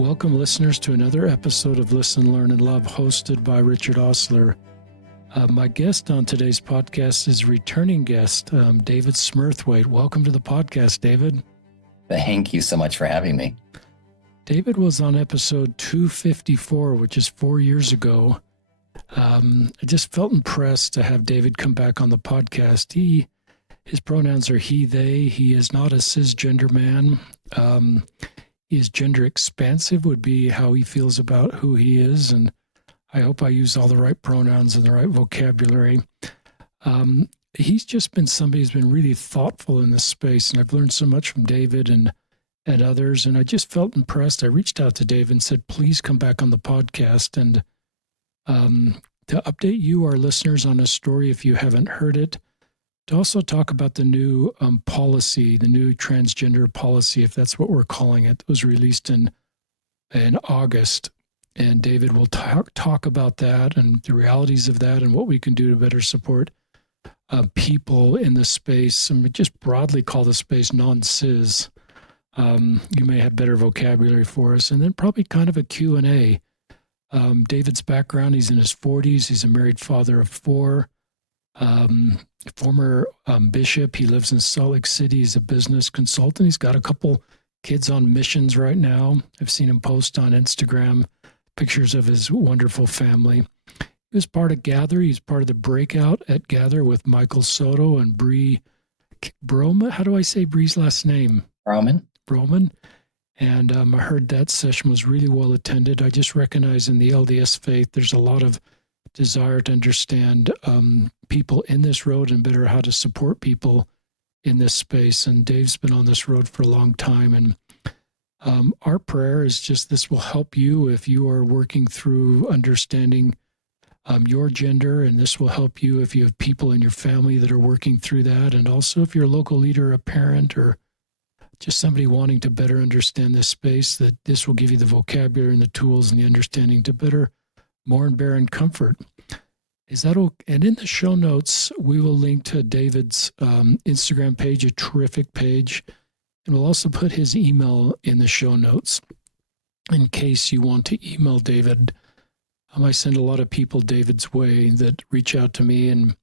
Welcome, listeners, to another episode of Listen, Learn, and Love, hosted by Richard Osler. My guest on today's podcast is returning guest, David Smurthwaite. Welcome to the podcast, David. Thank you so much for having me. David was on episode 254, which is 4 years ago. I just felt impressed to have David come back on the podcast. His pronouns are he, they. He is not a cisgender man. He is gender expansive, would be how he feels about who he is. And I hope I use all the right pronouns and the right vocabulary. He's just been somebody who's been really thoughtful in this space. And I've learned so much from David and others. And I just felt impressed. I reached out to David and said, please come back on the podcast and to update you, our listeners, on a story if you haven't heard it. To also talk about the new policy, the new transgender policy, if that's what we're calling it, that was released in August. And David will talk about that and the realities of that and what we can do to better support people in the space. And we just broadly call the space non-cis. You may have better vocabulary for us. And then probably kind of a Q&A. David's background, he's in his 40s. He's a married father of 4. Former bishop. He lives in Salt Lake City. He's a business consultant. He's got a couple kids on missions right now. I've seen him post on Instagram pictures of his wonderful family. He was part of Gather. He's part of the breakout at Gather with Michael Soto and Bree Broman. How do I say Bree's last name? Broman. And I heard that session was really well attended. I just recognize in the LDS faith, there's a lot of desire to understand people in this road and better how to support people in this space. And Dave's been on this road for a long time. And our prayer is just this will help you if you are working through understanding your gender. And this will help you if you have people in your family that are working through that. And also if you're a local leader, a parent, or just somebody wanting to better understand this space, that this will give you the vocabulary and the tools and the understanding to better mourn and bear in comfort. Is that okay? And in the show notes, we will link to David's Instagram page, a terrific page. And we'll also put his email in the show notes in case you want to email David. I send a lot of people David's way that reach out to me, and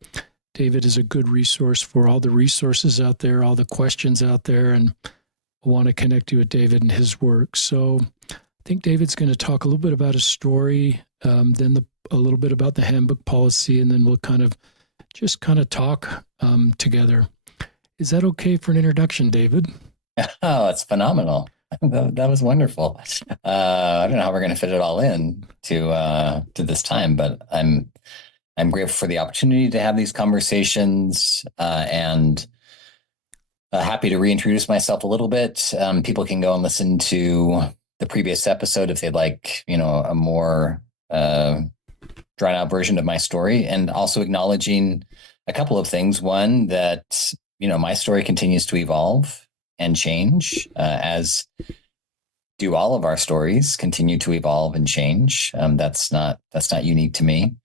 David is a good resource for all the resources out there, all the questions out there, and I want to connect you with David and his work. So I think David's going to talk a little bit about his story, then a little bit about the handbook policy, and then we'll kind of talk together. Is that okay for an introduction, David? Oh, it's phenomenal. That was wonderful. I don't know how we're going to fit it all in to this time, but I'm grateful for the opportunity to have these conversations and happy to reintroduce myself a little bit. People can go and listen to the previous episode if they'd like, a more drawn out version of my story, and also acknowledging a couple of things. One, that, my story continues to evolve and change, as do all of our stories continue to evolve and change. That's not unique to me.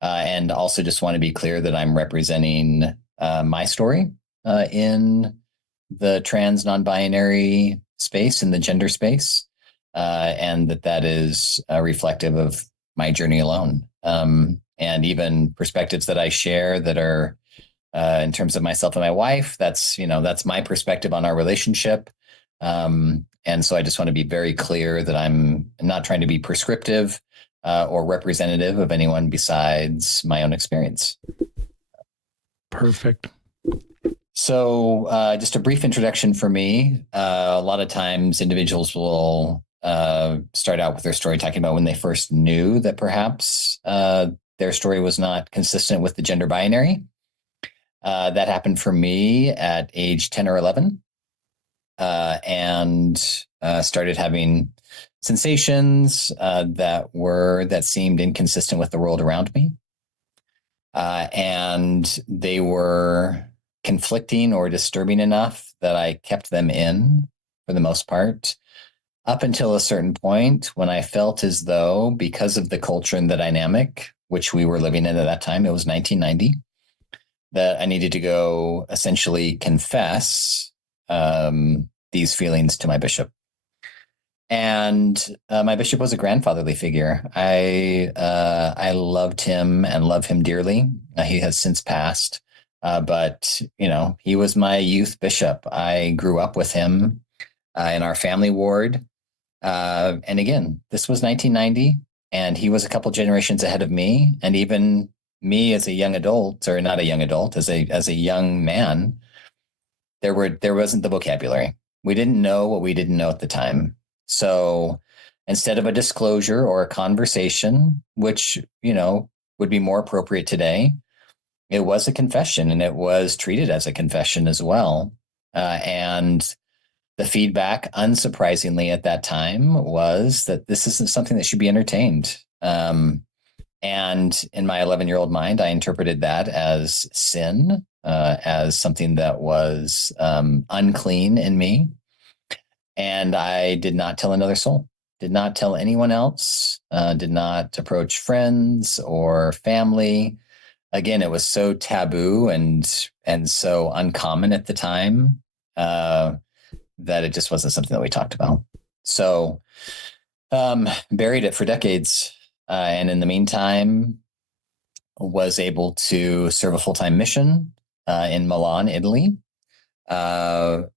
And also just want to be clear that I'm representing my story in the trans non-binary space, in the gender space, and that is reflective of my journey alone. And even perspectives that I share that are in terms of myself and my wife, that's my perspective on our relationship. And so I just want to be very clear that I'm not trying to be prescriptive or representative of anyone besides my own experience. Perfect. So just a brief introduction for me. A lot of times individuals will start out with their story talking about when they first knew that perhaps their story was not consistent with the gender binary. That happened for me at age 10 or 11, and started having sensations that seemed inconsistent with the world around me. And they were conflicting or disturbing enough that I kept them in for the most part, up until a certain point when I felt as though, because of the culture and the dynamic which we were living in at that time, it was 1990, that I needed to go essentially confess these feelings to my bishop. And my bishop was a grandfatherly figure. I loved him and love him dearly. He has since passed, but he was my youth bishop. I grew up with him in our family ward. And again, this was 1990, and he was a couple generations ahead of me, and even me as a young adult, or not a young adult, as a young man, there wasn't the vocabulary. We didn't know what we didn't know at the time. So instead of a disclosure or a conversation, which would be more appropriate today, it was a confession, and it was treated as a confession as well. And the feedback, unsurprisingly at that time, was that this isn't something that should be entertained. And in my 11-year-old mind, I interpreted that as sin, as something that was unclean in me. And I did not tell another soul, did not tell anyone else, did not approach friends or family. Again, it was so taboo and so uncommon at the time that it just wasn't something that we talked about. So buried it for decades. And in the meantime, was able to serve a full-time mission in Milan, Italy.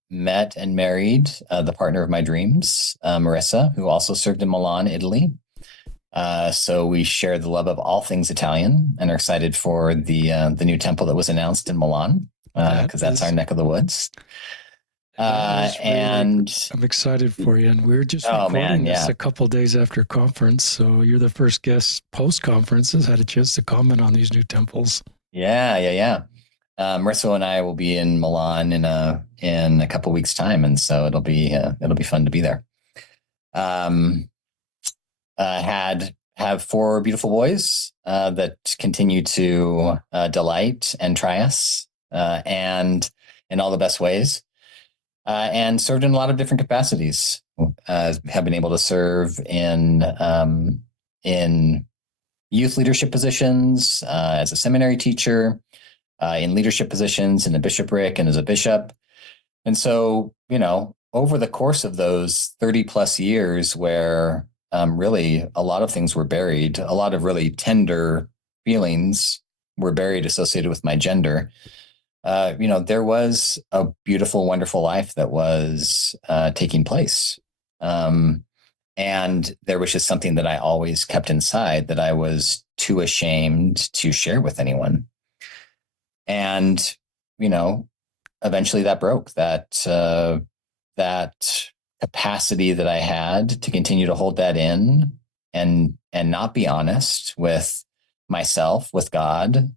Met and married the partner of my dreams, Marissa, who also served in Milan, Italy. So we share the love of all things Italian and are excited for the new temple that was announced in Milan, because that's our neck of the woods. And I'm excited for you. And we're just oh recording man, this yeah. a couple days after conference. So you're the first guest post conference has had a chance to comment on these new temples. Yeah. Marissa and I will be in Milan in a couple weeks' time, and so it'll be fun to be there. Have four beautiful boys that continue to delight and try us, and in all the best ways. And served in a lot of different capacities. Have been able to serve in youth leadership positions, as a seminary teacher, in leadership positions in the bishopric and as a bishop. And so, over the course of those 30 plus years where really a lot of things were buried, a lot of really tender feelings were buried associated with my gender. There was a beautiful, wonderful life that was taking place. And there was just something that I always kept inside that I was too ashamed to share with anyone. And, eventually that broke that capacity that I had to continue to hold that in and not be honest with myself, with God,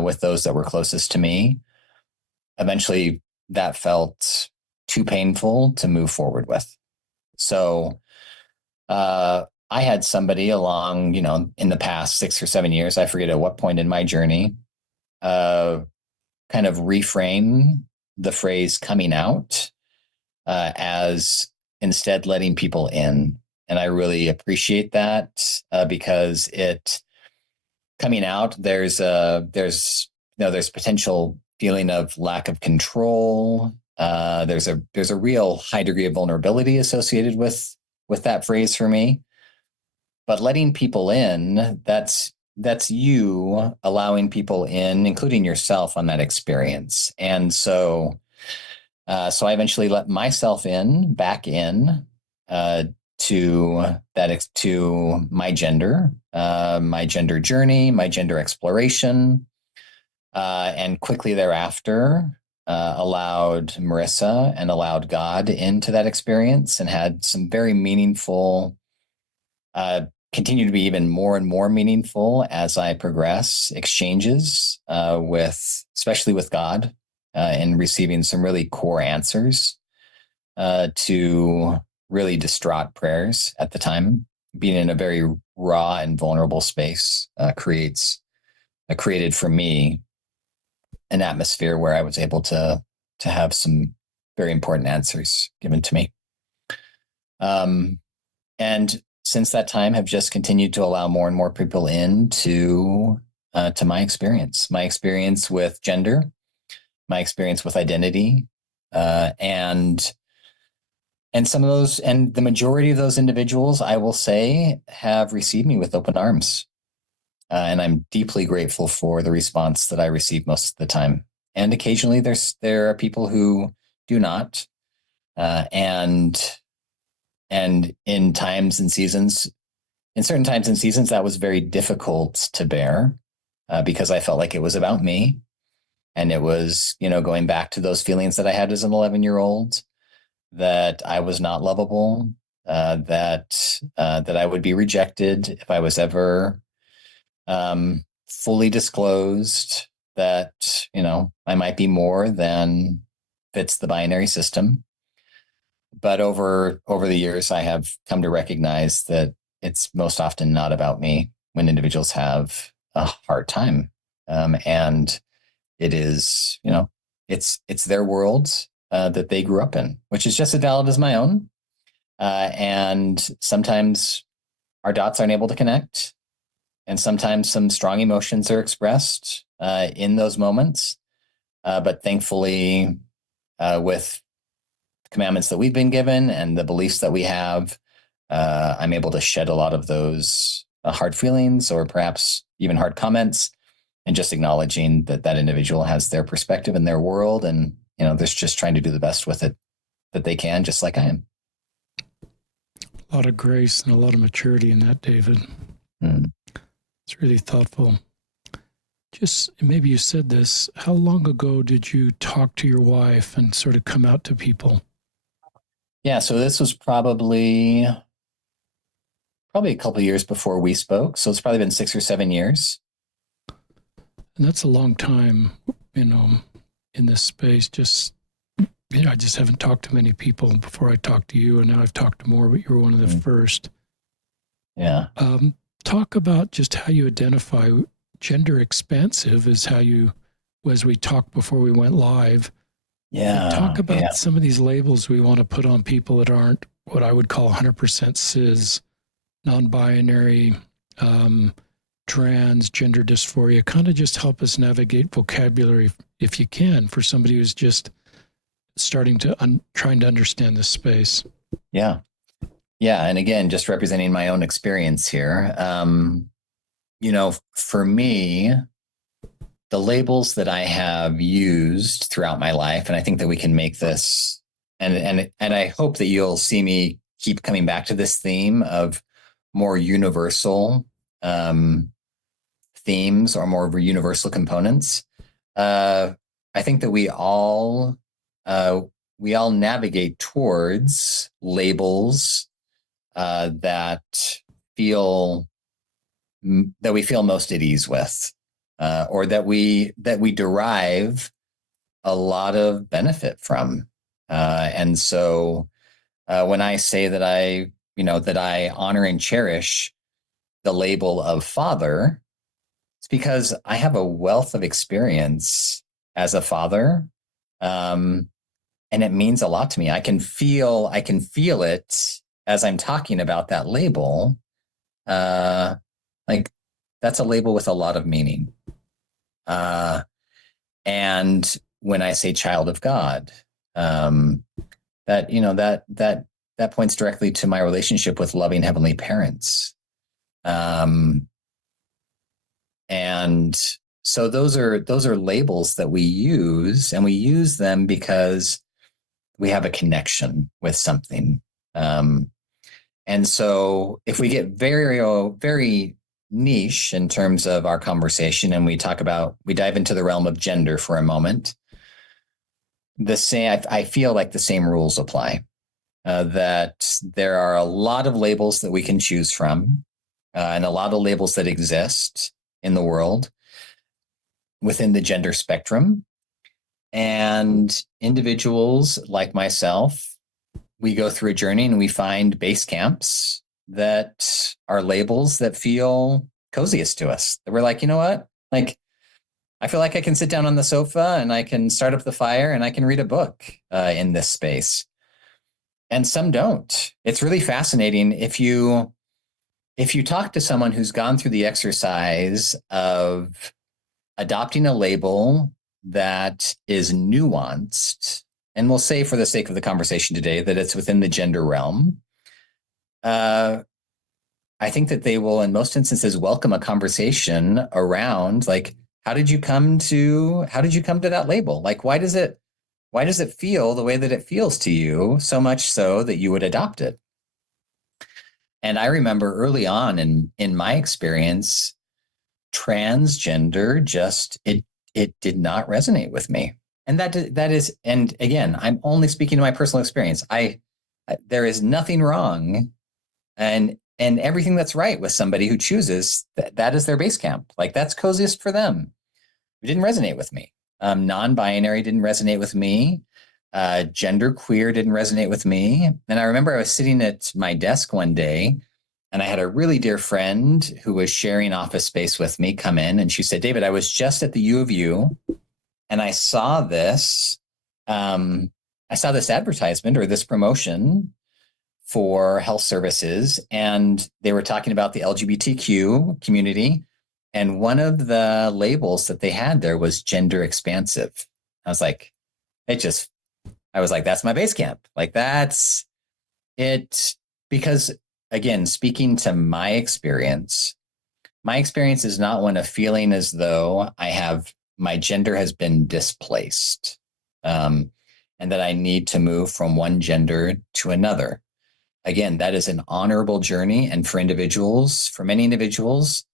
with those that were closest to me. Eventually that felt too painful to move forward with. So I had somebody along, in the past 6 or 7 years, I forget at what point in my journey, kind of reframe the phrase coming out as instead letting people in. And I really appreciate that because coming out, there's potential feeling of lack of control. There's a real high degree of vulnerability associated with that phrase for me. But letting people in, that's you allowing people in, including yourself, on that experience. And so I eventually let myself back in to my gender journey, my gender exploration, and quickly thereafter allowed Marissa and allowed God into that experience, and had some very meaningful, continue to be even more and more meaningful as I progress, exchanges especially with God, and receiving some really core answers to really distraught prayers at the time. Being in a very raw and vulnerable space created for me an atmosphere where I was able to have some very important answers given to me. And since that time, have just continued to allow more and more people into to my experience with gender, my experience with identity, and and some of those, and the majority of those individuals, I will say, have received me with open arms. And I'm deeply grateful for the response that I receive most of the time. And occasionally there are people who do not. And in times and seasons, in certain times and seasons, that was very difficult to bear because I felt like it was about me. And it was, going back to those feelings that I had as an 11-year-old, that I was not lovable, that I would be rejected if I was ever fully disclosed, that, I might be more than fits the binary system. But over the years, I have come to recognize that it's most often not about me when individuals have a hard time. And it is, it's their world that they grew up in, which is just as valid as my own. And sometimes our dots aren't able to connect. And sometimes some strong emotions are expressed in those moments. But thankfully, with commandments that we've been given and the beliefs that we have, I'm able to shed a lot of those hard feelings or perhaps even hard comments, and just acknowledging that that individual has their perspective and their world, and they're just trying to do the best with it that they can, just like I am. A lot of grace and a lot of maturity in that, David. Mm. It's really thoughtful. Just maybe you said this. How long ago did you talk to your wife and sort of come out to people? Yeah, so this was probably a couple of years before we spoke. So it's probably been 6 or 7 years. And that's a long time, in this space. I just haven't talked to many people before I talked to you, and now I've talked to more, but you were one of the first. Yeah. Talk about just how you identify gender expansive is how you, as we talked before we went live. Yeah. Talk about some of these labels we want to put on people that aren't what I would call 100% cis, non-binary, trans, gender dysphoria. Kind of just help us navigate vocabulary, if you can, for somebody who's just starting to trying to understand this space. Yeah. And again, just representing my own experience here. For me, the labels that I have used throughout my life, and I think that we can make this, and I hope that you'll see me keep coming back to this theme of more universal themes or more universal components. I think that we all navigate towards labels that we feel most at ease with, or that we derive a lot of benefit from. And so when I say that I honor and cherish the label of father, it's because I have a wealth of experience as a father. And it means a lot to me. I can feel it as I'm talking about that label. Like that's a label with a lot of meaning. And when I say child of God, that points directly to my relationship with loving heavenly parents. And so those are labels that we use, and we use them because we have a connection with something. And so if we get very, very niche in terms of our conversation, and we dive into the realm of gender for a moment, I feel like the same rules apply. That there are a lot of labels that we can choose from, and a lot of labels that exist in the world within the gender spectrum. And individuals like myself, we go through a journey and we find base camps that are labels that feel coziest to us. That we're like, you know what? Like, I feel like I can sit down on the sofa and I can start up the fire and I can read a book in this space. And some don't. It's really fascinating. If you talk to someone who's gone through the exercise of adopting a label that is nuanced and we'll say for the sake of the conversation today that it's within the gender realm, I think that they will, in most instances, welcome a conversation around like, how did you come to that label? Like, why does it feel the way that it feels to you, so much so that you would adopt it? And I remember early on in my experience, transgender it did not resonate with me. And that is, and again, I'm only speaking to my personal experience. There is nothing wrong and everything that's right with somebody who chooses that is their base camp. Like, that's coziest for them. It didn't resonate with me. Non-binary didn't resonate with me. Gender queer didn't resonate with me. And I remember I was sitting at my desk one day and I had a really dear friend who was sharing office space with me come in, and she said, David, I was just at the U of U and I saw this. I saw this advertisement or this promotion for health services, and they were talking about the LGBTQ community. And one of the labels that they had there was gender expansive. I was like, that's my base camp. Like, that's it. Because again, speaking to my experience is not one of feeling as though my gender has been displaced, and that I need to move from one gender to another. Again, that is an honorable journey. And for many individuals,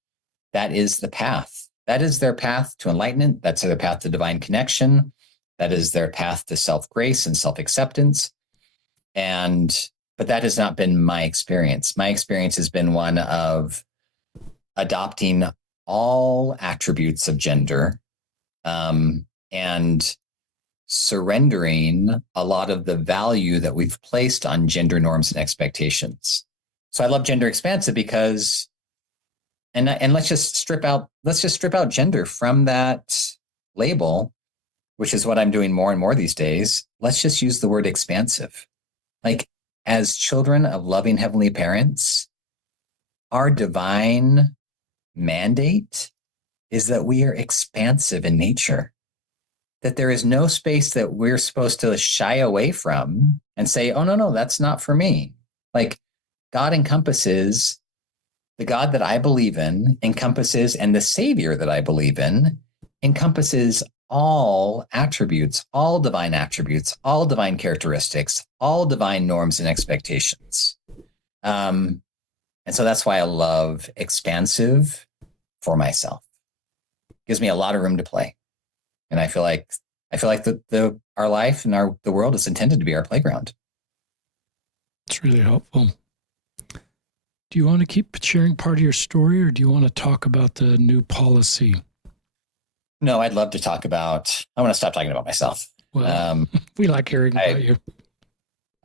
that is the path. That is their path to enlightenment. That's their path to divine connection. That is their path to self-grace and self-acceptance. But that has not been my experience. My experience has been one of adopting all attributes of gender, and surrendering a lot of the value that we've placed on gender norms and expectations. So I love gender expansive because, and let's just strip out gender from that label, which is what I'm doing more and more these days. Let's just use the word expansive. Like, as children of loving heavenly parents, our divine mandate is that we are expansive in nature. That there is no space that we're supposed to shy away from and say, oh, no, that's not for me. Like, God encompasses, the God that I believe in encompasses, and the Savior that I believe in encompasses all attributes, all divine characteristics, all divine norms and expectations. And so that's why I love expansive for myself. It gives me a lot of room to play. And I feel like our life and the world is intended to be our playground. It's really helpful. Do you want to keep sharing part of your story, or do you want to talk about the new policy? No, I'd love to talk about. I want to stop talking about myself. Well, we like hearing about you.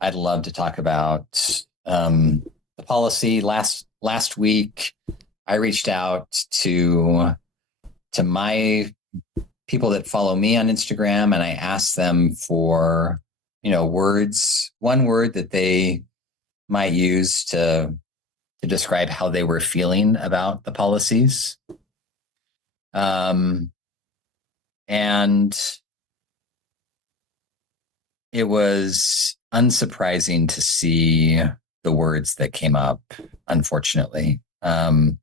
I'd love to talk about the policy. Last week, I reached out to my people that follow me on Instagram, and I asked them for, one word that they might use to describe how they were feeling about the policies. And it was unsurprising to see the words that came up, unfortunately. There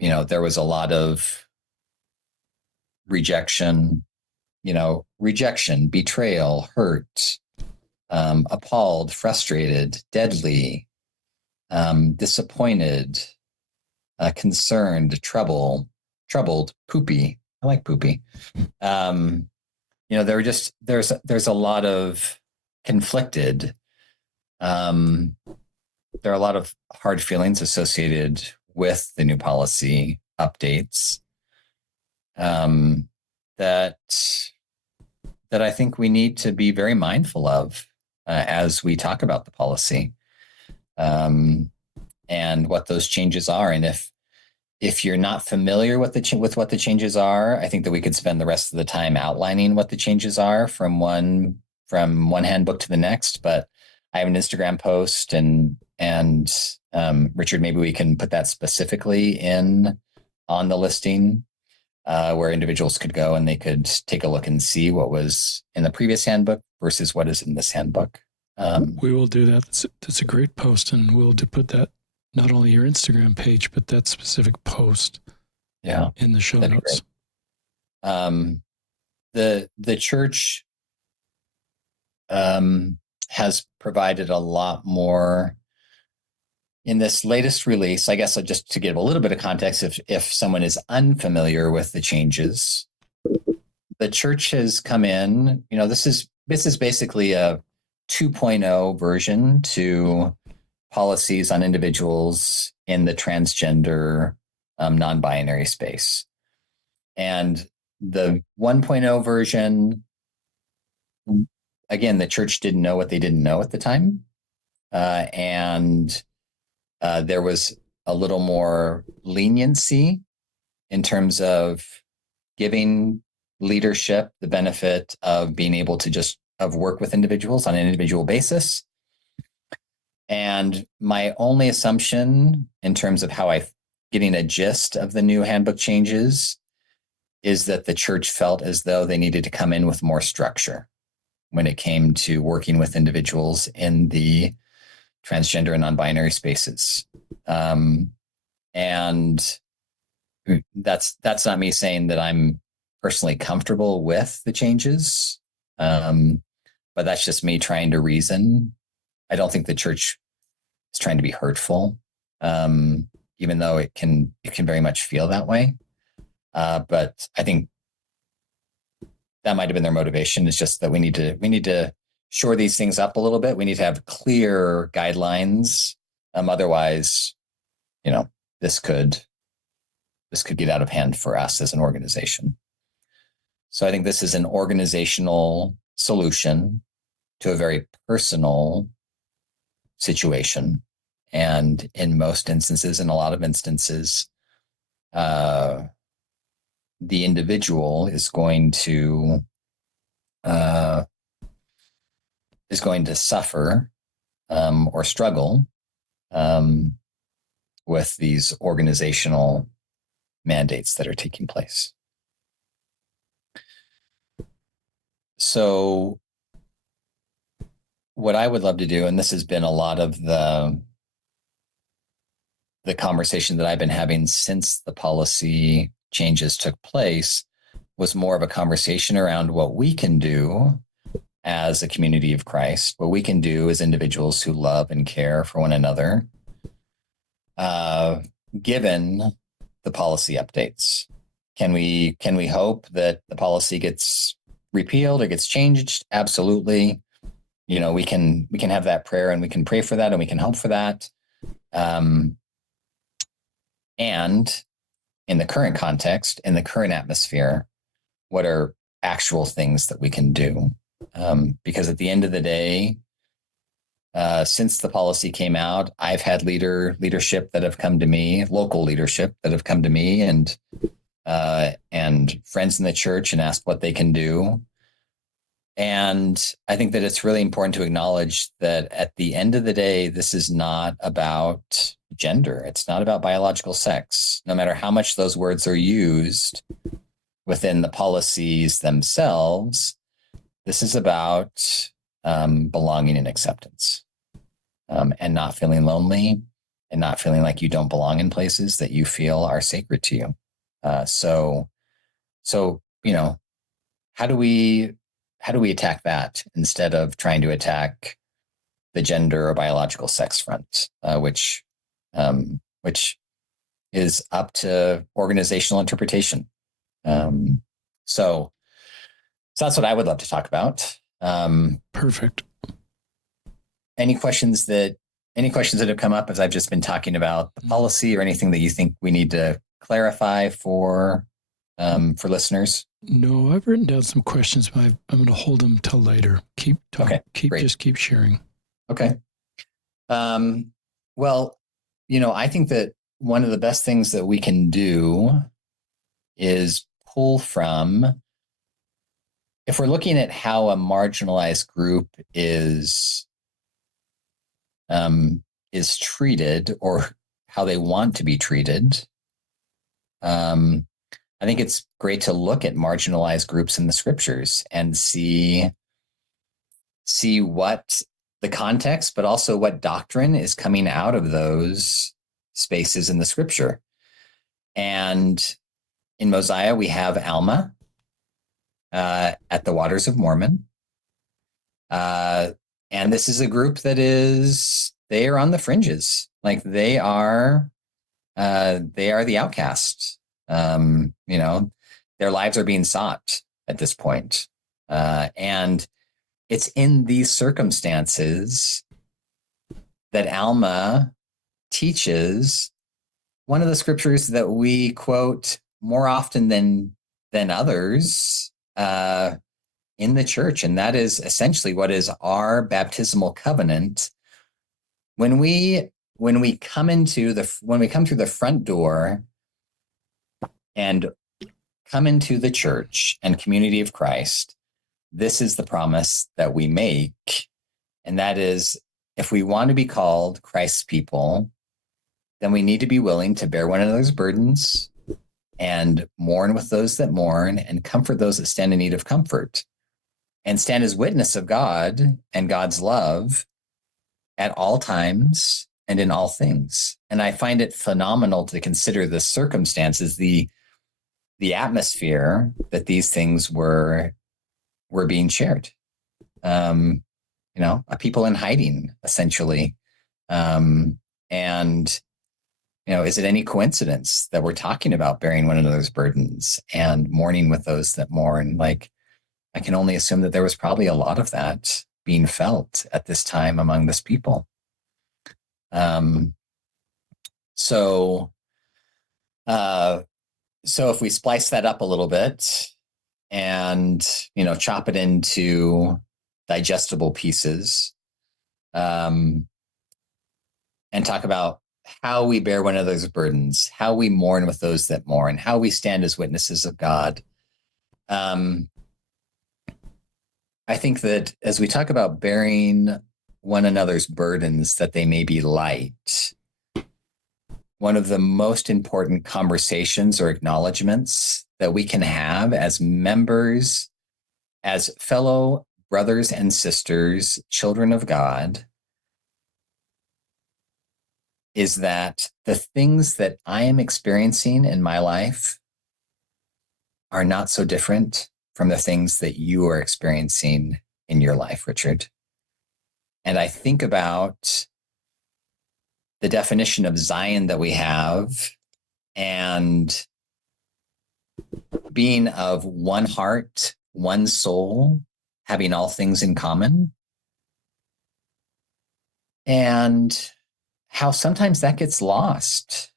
was a lot of rejection, betrayal, hurt, appalled, frustrated, deadly, disappointed, concerned, troubled, poopy. I like poopy. There's a lot of conflicted. There are a lot of hard feelings associated with the new policy updates. That I think we need to be very mindful of as we talk about the policy, and what those changes are. And if you're not familiar with what the changes are, I think that we could spend the rest of the time outlining what the changes are from one handbook to the next. But I have an Instagram post, and Richard, maybe we can put that specifically on the listing. where individuals could go and they could take a look and see what was in the previous handbook versus what is in this handbook. We will do that. That's a great post, and we'll put that not only your Instagram page, but that specific post in the show notes. The church has provided a lot more in this latest release. I guess just to give a little bit of context, if someone is unfamiliar with the changes, the church has come in. This is basically a 2.0 version to policies on individuals in the transgender, non-binary space. And the 1.0 version, again, the church didn't know what they didn't know at the time. And there was a little more leniency in terms of giving leadership the benefit of being able to just work with individuals on an individual basis. And my only assumption in terms of how getting a gist of the new handbook changes is that the church felt as though they needed to come in with more structure when it came to working with individuals in the transgender and non-binary spaces. And that's not me saying that I'm personally comfortable with the changes, but that's just me trying to reason. I don't think the church is trying to be hurtful, even though it can very much feel that way. But I think that might have been their motivation. It's just that we need to shore these things up a little bit. We need to have clear guidelines. Otherwise, this could get out of hand for us as an organization. So I think this is an organizational solution to a very personal situation. And in most instances, in a lot of instances, the individual is going to suffer or struggle with these organizational mandates that are taking place. So what I would love to do, and this has been a lot of the conversation that I've been having since the policy changes took place, was more of a conversation around what we can do as a community of Christ, what we can do as individuals who love and care for one another, given the policy updates. Can we hope that the policy gets repealed or gets changed? Absolutely. We can have that prayer, and we can pray for that, and we can hope for that. And in the current context, in the current atmosphere, what are actual things that we can do? Because at the end of the day, since the policy came out, I've had leadership that have come to me, local leadership that have come to me, and friends in the church, and asked what they can do. And I think that it's really important to acknowledge that at the end of the day, this is not about gender. It's not about biological sex, no matter how much those words are used within the policies themselves. This is about belonging and acceptance, and not feeling lonely, and not feeling like you don't belong in places that you feel are sacred to you. So how do we attack that instead of trying to attack the gender or biological sex front, which is up to organizational interpretation. So that's what I would love to talk about. Perfect. Any questions that have come up as I've just been talking about the policy, or anything that you think we need to clarify for listeners? No, I've written down some questions, but I'm going to hold them till later. Keep talking. Okay, Just keep sharing. Okay. Well, I think that one of the best things that we can do is pull from, if we're looking at how a marginalized group is treated, or how they want to be treated, I think it's great to look at marginalized groups in the scriptures and see what the context, but also what doctrine is coming out of those spaces in the scripture. And in Mosiah, we have Alma at the Waters of Mormon. And this is a group that they are on the fringes. Like they are the outcasts. Their lives are being sought at this point. And it's in these circumstances that Alma teaches one of the scriptures that we quote more often than others in the church, and that is essentially what is our baptismal covenant. When we come through the front door and come into the church and community of Christ, this is the promise that we make, and that is, if we want to be called Christ's people, then we need to be willing to bear one another's burdens and mourn with those that mourn and comfort those that stand in need of comfort, and stand as witness of God and God's love at all times and in all things. And I find it phenomenal to consider the circumstances, the atmosphere that these things were being shared. A people in hiding, essentially. Is it any coincidence that we're talking about bearing one another's burdens and mourning with those that mourn? Like, I can only assume that there was probably a lot of that being felt at this time among this people. So if we splice that up a little bit and, chop it into digestible pieces, and talk about how we bear one another's burdens, how we mourn with those that mourn, how we stand as witnesses of God. I think that as we talk about bearing one another's burdens, that they may be light, one of the most important conversations or acknowledgments that we can have as members, as fellow brothers and sisters, children of God, is that the things that I am experiencing in my life are not so different from the things that you are experiencing in your life, Richard. And I think about the definition of Zion that we have, and being of one heart, one soul, having all things in common. And how sometimes that gets lost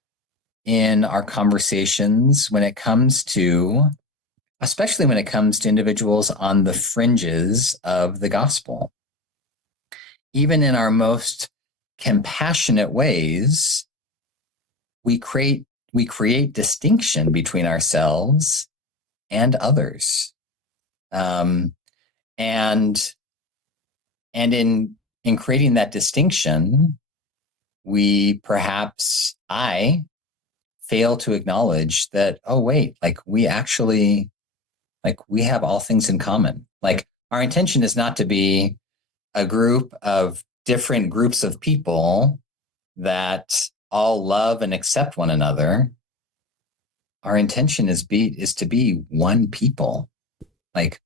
in our conversations especially when it comes to individuals on the fringes of the gospel. Even in our most compassionate ways, we create distinction between ourselves and others. And in creating that distinction, I fail to acknowledge that, oh, wait, we have all things in common. Like, our intention is not to be a group of different groups of people that all love and accept one another. Our intention is to be one people, like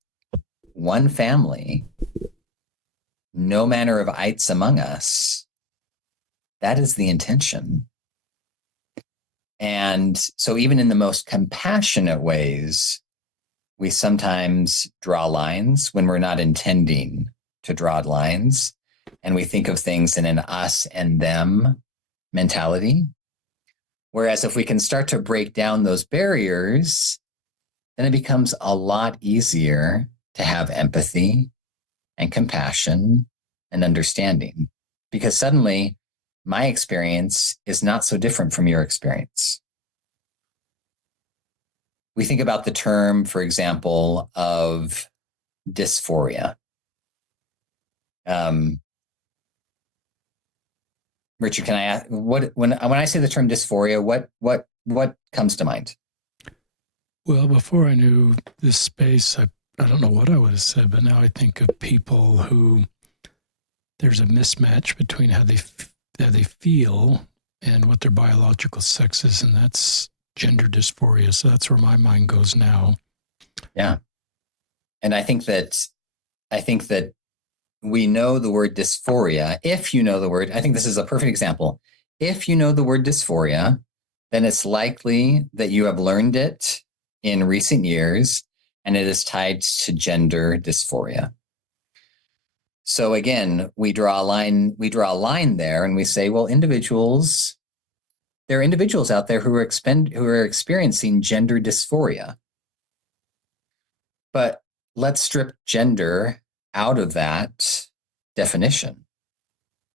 one family, no manner of ites among us. That is the intention. And so even in the most compassionate ways, we sometimes draw lines when we're not intending to draw lines. And we think of things in an us and them mentality. Whereas if we can start to break down those barriers, then it becomes a lot easier to have empathy and compassion and understanding. Because suddenly my experience is not so different from your experience. We think about the term, for example, of dysphoria. Richard, can I ask, when I say the term dysphoria, what comes to mind? Well, before I knew this space, I don't know what I would have said, but now I think of people who there's a mismatch between how they feel and what their biological sex is, and that's gender dysphoria. So that's where my mind goes now. Yeah. And I think that we know the word dysphoria. If you know the word, I think this is a perfect example. If you know the word dysphoria, then it's likely that you have learned it in recent years and it is tied to gender dysphoria. So again, we draw a line there and we say, well, there are individuals out there who are experiencing gender dysphoria. But let's strip gender out of that definition.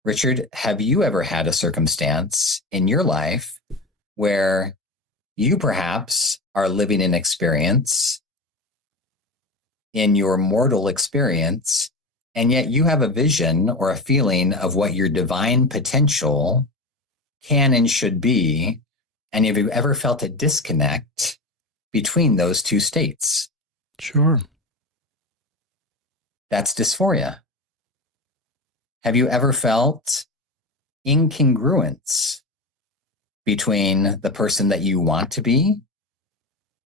Richard, have you ever had a circumstance in your life where you perhaps are living an experience in your mortal experience, and yet you have a vision or a feeling of what your divine potential can and should be? And have you ever felt a disconnect between those two states? Sure. That's dysphoria. Have you ever felt incongruence between the person that you want to be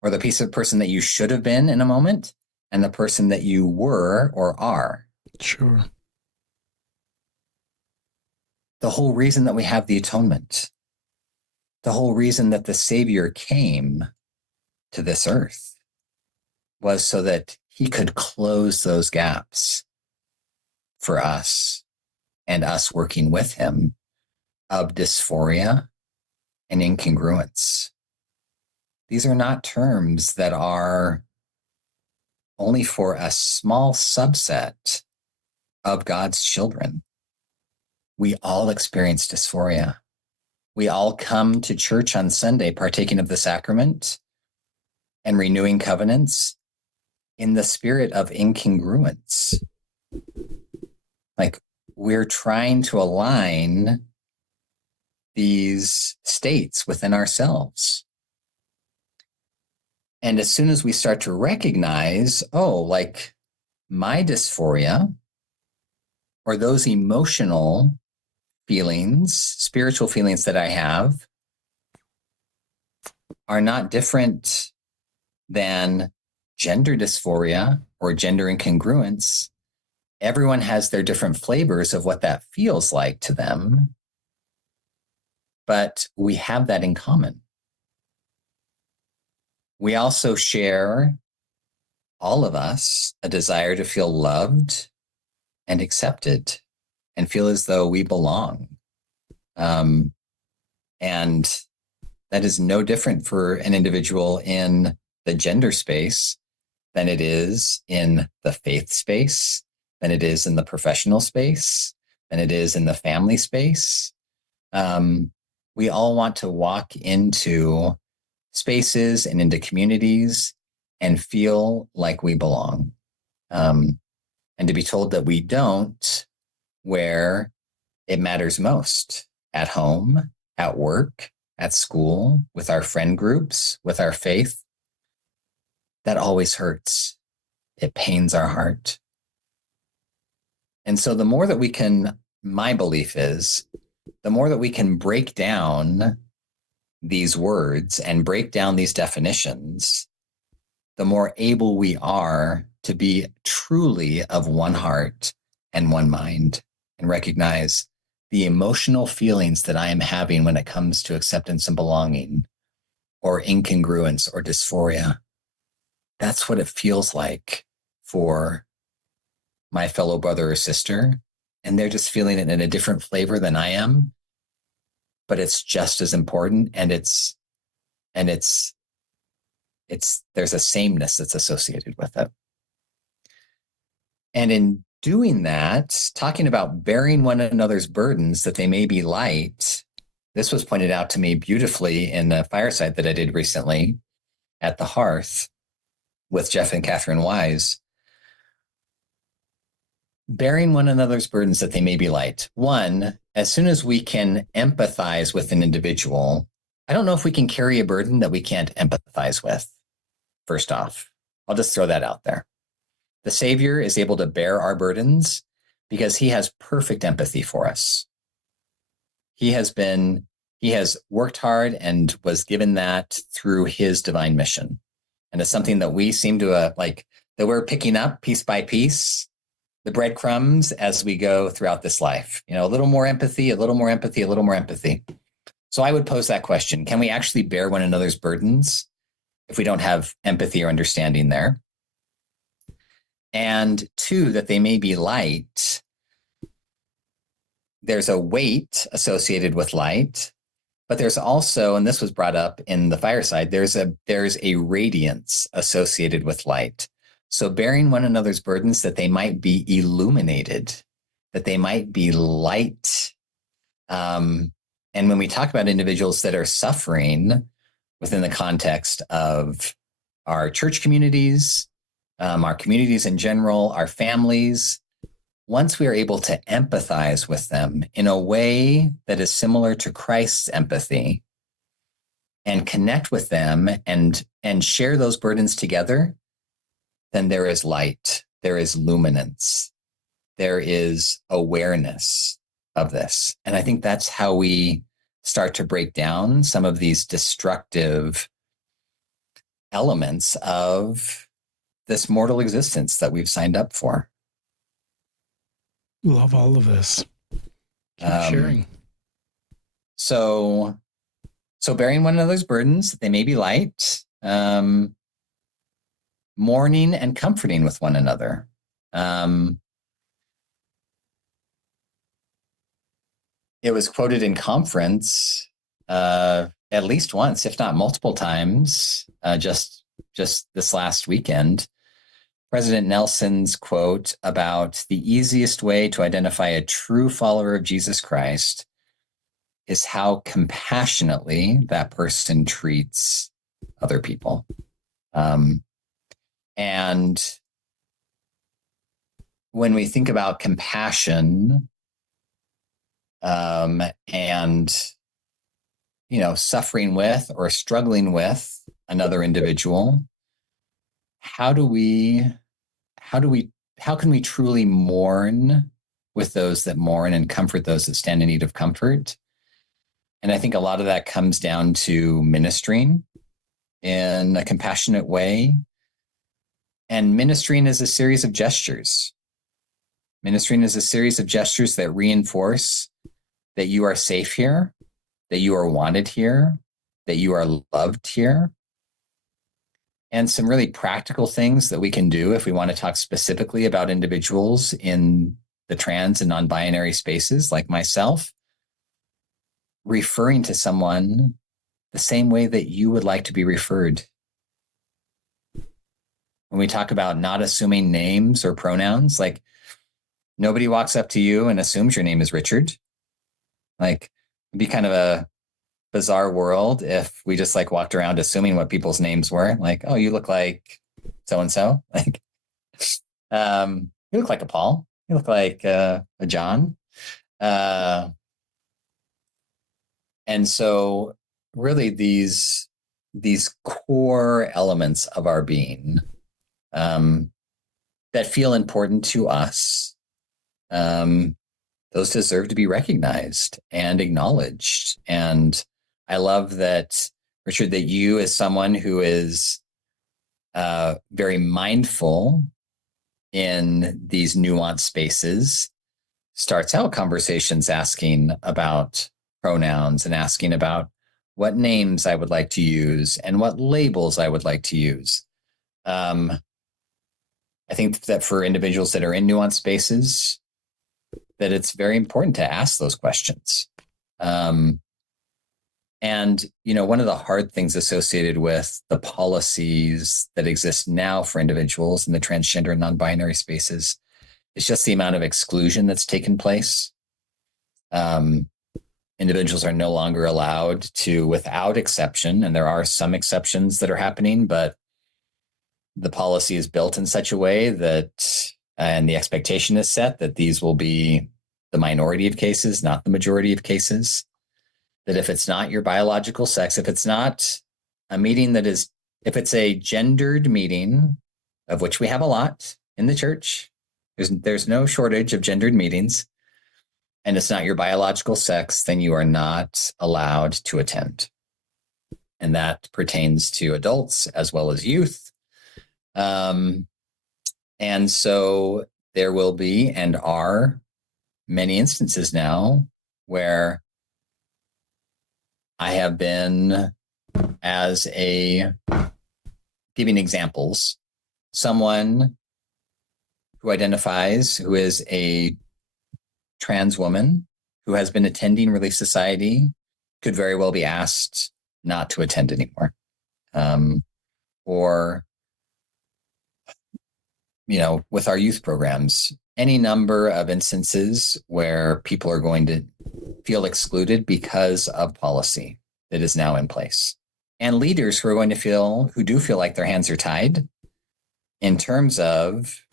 or the piece of person that you should have been in a moment and the person that you were or are? Sure. The whole reason that we have the atonement, the whole reason that the Savior came to this earth was so that he could close those gaps for us and us working with him of dysphoria and incongruence. These are not terms that are only for a small subset of God's children. We all experience dysphoria. We all come to church on Sunday partaking of the sacrament and renewing covenants in the spirit of incongruence. Like, we're trying to align these states within ourselves. And as soon as we start to recognize, like my dysphoria or those emotional feelings, spiritual feelings that I have are not different than gender dysphoria or gender incongruence. Everyone has their different flavors of what that feels like to them, but we have that in common. We also share, all of us, a desire to feel loved and accepted and feel as though we belong. And that is no different for an individual in the gender space than it is in the faith space, than it is in the professional space, than it is in the family space. We all want to walk into spaces and into communities and feel like we belong. And to be told that we don't, where it matters most, at home, at work, at school, with our friend groups, with our faith, that always hurts. It pains our heart. And so the more that we can, my belief is, the more that we can break down these words and break down these definitions, the more able we are to be truly of one heart and one mind and recognize the emotional feelings that I am having when it comes to acceptance and belonging or incongruence or dysphoria. That's what it feels like for my fellow brother or sister. And they're just feeling it in a different flavor than I am. But it's just as important, and there's a sameness that's associated with it. And in doing that, talking about bearing one another's burdens that they may be light, this was pointed out to me beautifully in a fireside that I did recently at the Hearth with Jeff and Catherine Wise. Bearing one another's burdens that they may be light. One, as soon as we can empathize with an individual, I don't know if we can carry a burden that we can't empathize with. first off. I'll just throw that out there. The Savior is able to bear our burdens because he has perfect empathy for us. He has worked hard and was given that through his divine mission. And it's something that we seem to that we're picking up piece by piece, the breadcrumbs as we go throughout this life. A little more empathy, a little more empathy, a little more empathy. So I would pose that question. Can we actually bear one another's burdens if we don't have empathy or understanding there? And two, that they may be light. There's a weight associated with light, but there's also, and this was brought up in the fireside, there's a radiance associated with light. So bearing one another's burdens that they might be illuminated, that they might be light. And when we talk about individuals that are suffering within the context of our church communities, our communities in general, our families, once we are able to empathize with them in a way that is similar to Christ's empathy and connect with them and share those burdens together, then there is light, there is luminance, there is awareness of this. And I think that's how we start to break down some of these destructive elements of this mortal existence that we've signed up for. Love all of this. Keep sharing. So bearing one another's burdens, they may be light, mourning and comforting with one another. It was quoted in conference at least once, if not multiple times, just this last weekend. President Nelson's quote about the easiest way to identify a true follower of Jesus Christ is how compassionately that person treats other people. And when we think about compassion, and suffering with or struggling with another individual, how can we truly mourn with those that mourn and comfort those that stand in need of comfort? And I think a lot of that comes down to ministering in a compassionate way. And ministering is a series of gestures. Ministering is a series of gestures that reinforce that you are safe here, that you are wanted here, that you are loved here. And some really practical things that we can do if we want to talk specifically about individuals in the trans and non-binary spaces like myself, referring to someone the same way that you would like to be referred. When we talk about not assuming names or pronouns, like nobody walks up to you and assumes your name is Richard. Like, it'd be kind of a bizarre world if we just walked around assuming what people's names were. Like, oh, you look like so-and-so. Like, you look like a Paul. You look like a John. And so really these core elements of our being that feel important to us, those deserve to be recognized and acknowledged. And I love that, Richard, that you as someone who is very mindful in these nuanced spaces starts out conversations asking about pronouns and asking about what names I would like to use and what labels I would like to use. I think that for individuals that are in nuanced spaces, that it's very important to ask those questions. And, one of the hard things associated with the policies that exist now for individuals in the transgender and non-binary spaces is just the amount of exclusion that's taken place. Individuals are no longer allowed to, without exception, and there are some exceptions that are happening, but the policy is built in such a way that, and the expectation is set that these will be the minority of cases, not the majority of cases. That if it's not your biological sex, if it's not a meeting that is if it's a gendered meeting, of which we have a lot in the church, there's no shortage of gendered meetings, and it's not your biological sex, then you are not allowed to attend. And that pertains to adults as well as youth. And so there will be and are many instances now where I have been, as a giving examples, someone who identifies, who is a trans woman who has been attending Relief Society could very well be asked not to attend anymore. Or, with our youth programs, any number of instances where people are going to feel excluded because of policy that is now in place. And leaders who do feel like their hands are tied in terms of,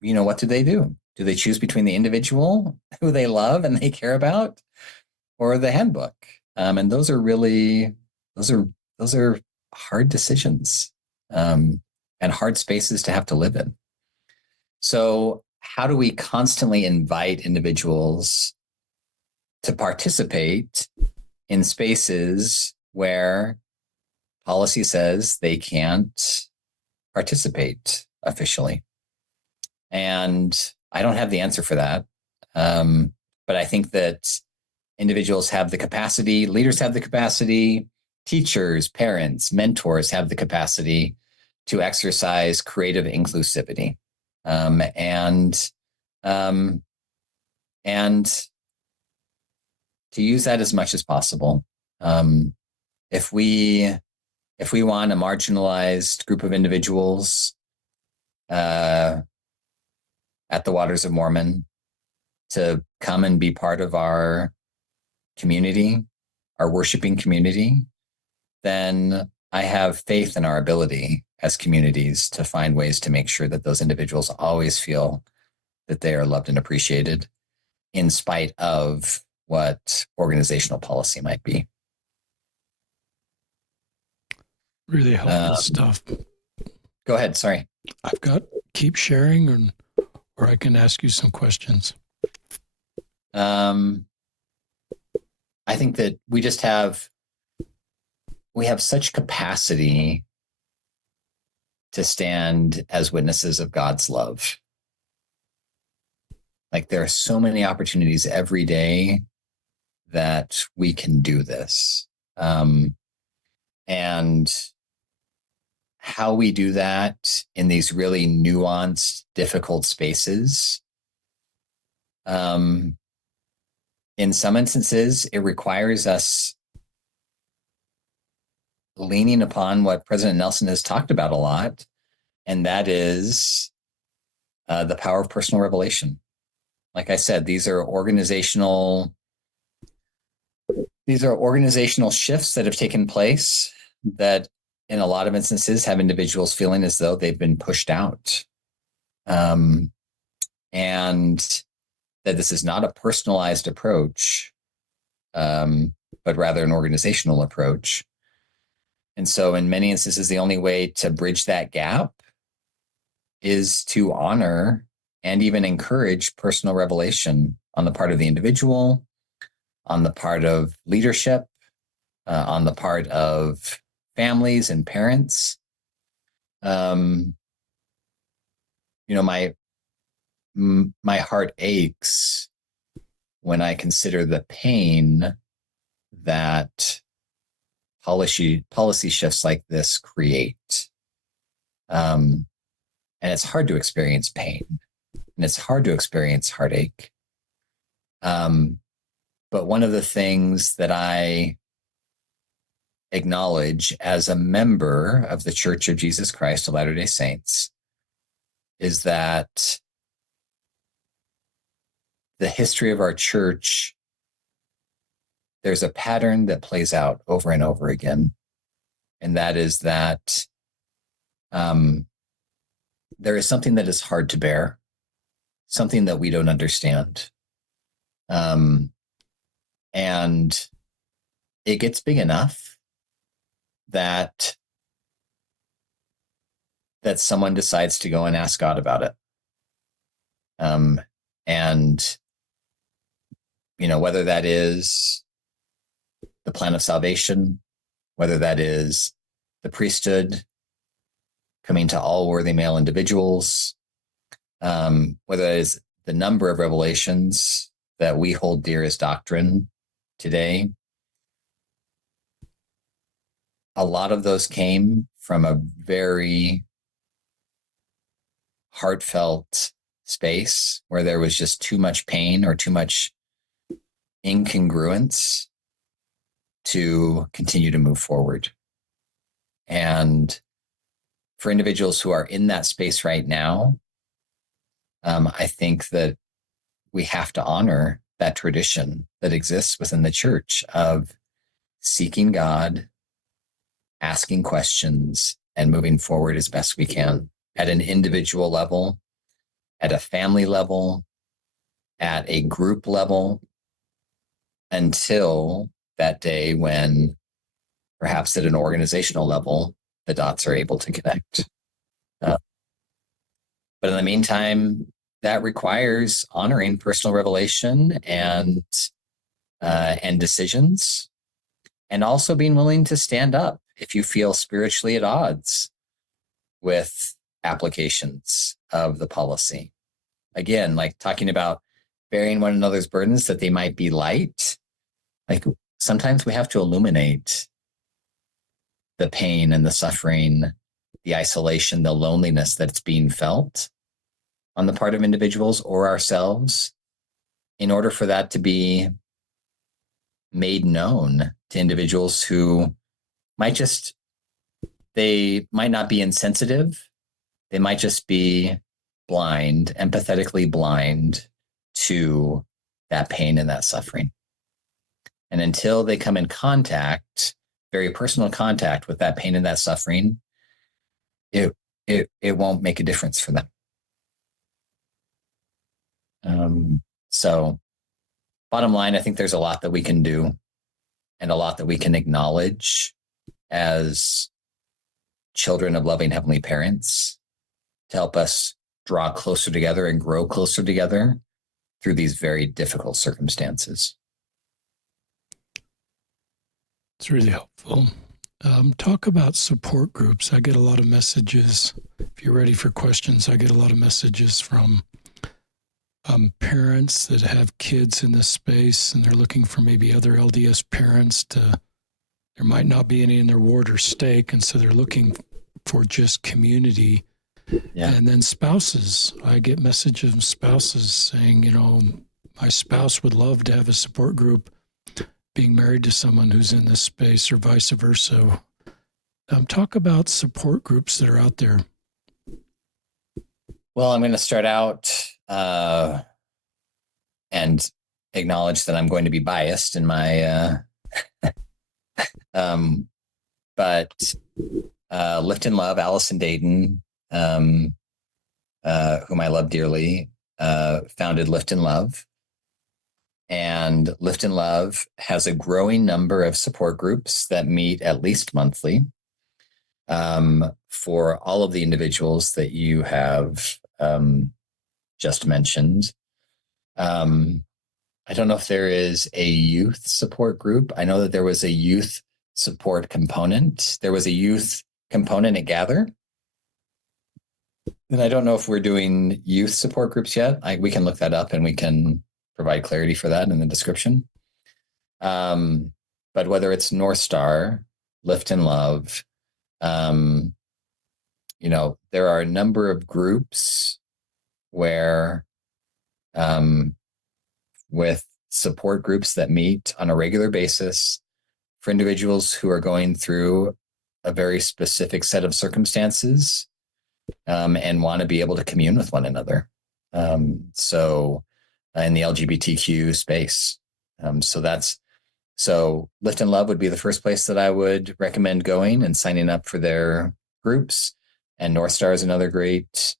what do they do? Do they choose between the individual who they love and they care about, or the handbook? And those are hard decisions, and hard spaces to have to live in. So how do we constantly invite individuals to participate in spaces where policy says they can't participate officially? And I don't have the answer for that. But I think that individuals have the capacity, leaders have the capacity, teachers, parents, mentors have the capacity to exercise creative inclusivity. And to use that as much as possible. If we want a marginalized group of individuals at the Waters of Mormon to come and be part of our community, our worshiping community, then I have faith in our ability as communities to find ways to make sure that those individuals always feel that they are loved and appreciated, in spite of what organizational policy might be. Really helpful stuff. Go ahead. Sorry. Keep sharing, or I can ask you some questions. I think that we have such capacity to stand as witnesses of God's love. Like, there are so many opportunities every day that we can do this. And how we do that in these really nuanced, difficult spaces, in some instances, it requires us leaning upon what President Nelson has talked about a lot, and that is the power of personal revelation. Like I said, these are organizational shifts that have taken place that in a lot of instances have individuals feeling as though they've been pushed out. And that this is not a personalized approach, but rather an organizational approach. And so in many instances, the only way to bridge that gap is to honor and even encourage personal revelation on the part of the individual, on the part of leadership, on the part of families and parents. My heart aches when I consider the pain that policy shifts like this create. And it's hard to experience pain, and it's hard to experience heartache. But one of the things that I acknowledge as a member of the Church of Jesus Christ of Latter-day Saints is that the history of our church, there's a pattern that plays out over and over again. And that is that there is something that is hard to bear, something that we don't understand. And it gets big enough that that someone decides to go and ask God about it. And, whether that is the plan of salvation, whether that is the priesthood coming to all worthy male individuals, whether that is the number of revelations that we hold dear as doctrine today. A lot of those came from a very heartfelt space where there was just too much pain or too much incongruence to continue to move forward. And for individuals who are in that space right now, I think that we have to honor that tradition that exists within the church of seeking God, asking questions, and moving forward as best we can at an individual level, at a family level, at a group level, until that day when perhaps at an organizational level, the dots are able to connect. But in the meantime, that requires honoring personal revelation and decisions, and also being willing to stand up if you feel spiritually at odds with applications of the policy. Again, like talking about bearing one another's burdens, that they might be light. Like sometimes we have to illuminate the pain and the suffering, the isolation, the loneliness that's being felt on the part of individuals or ourselves, in order for that to be made known to individuals who they might not be insensitive. They might just be blind, empathetically blind to that pain and that suffering. And until they come in contact, very personal contact with that pain and that suffering, it won't make a difference for them. So bottom line, I think there's a lot that we can do and a lot that we can acknowledge as children of loving heavenly parents to help us draw closer together and grow closer together through these very difficult circumstances. It's really helpful. Talk about support groups. I get a lot of messages. If you're ready for questions, I get a lot of messages from parents that have kids in this space, and they're looking for maybe other LDS parents to, there might not be any in their ward or stake, and so they're looking for just community. Yeah. And then spouses. I get messages from spouses saying, my spouse would love to have a support group being married to someone who's in this space, or vice versa. Talk about support groups that are out there. Well, I'm going to start out and acknowledge that I'm going to be biased in my, but Lift in Love, Allison Dayton, whom I love dearly, founded Lift in Love. And Lift in Love has a growing number of support groups that meet at least monthly for all of the individuals that you have just mentioned. I don't know if there is a youth support group. I know that there was a youth support component. There was a youth component at Gather. And I don't know if we're doing youth support groups yet. We can look that up and we can provide clarity for that in the description. But whether it's North Star, Lift in Love, there are a number of groups where with support groups that meet on a regular basis for individuals who are going through a very specific set of circumstances and want to be able to commune with one another. So in the LGBTQ space. So Lift in Love would be the first place that I would recommend going and signing up for their groups. And North Star is another great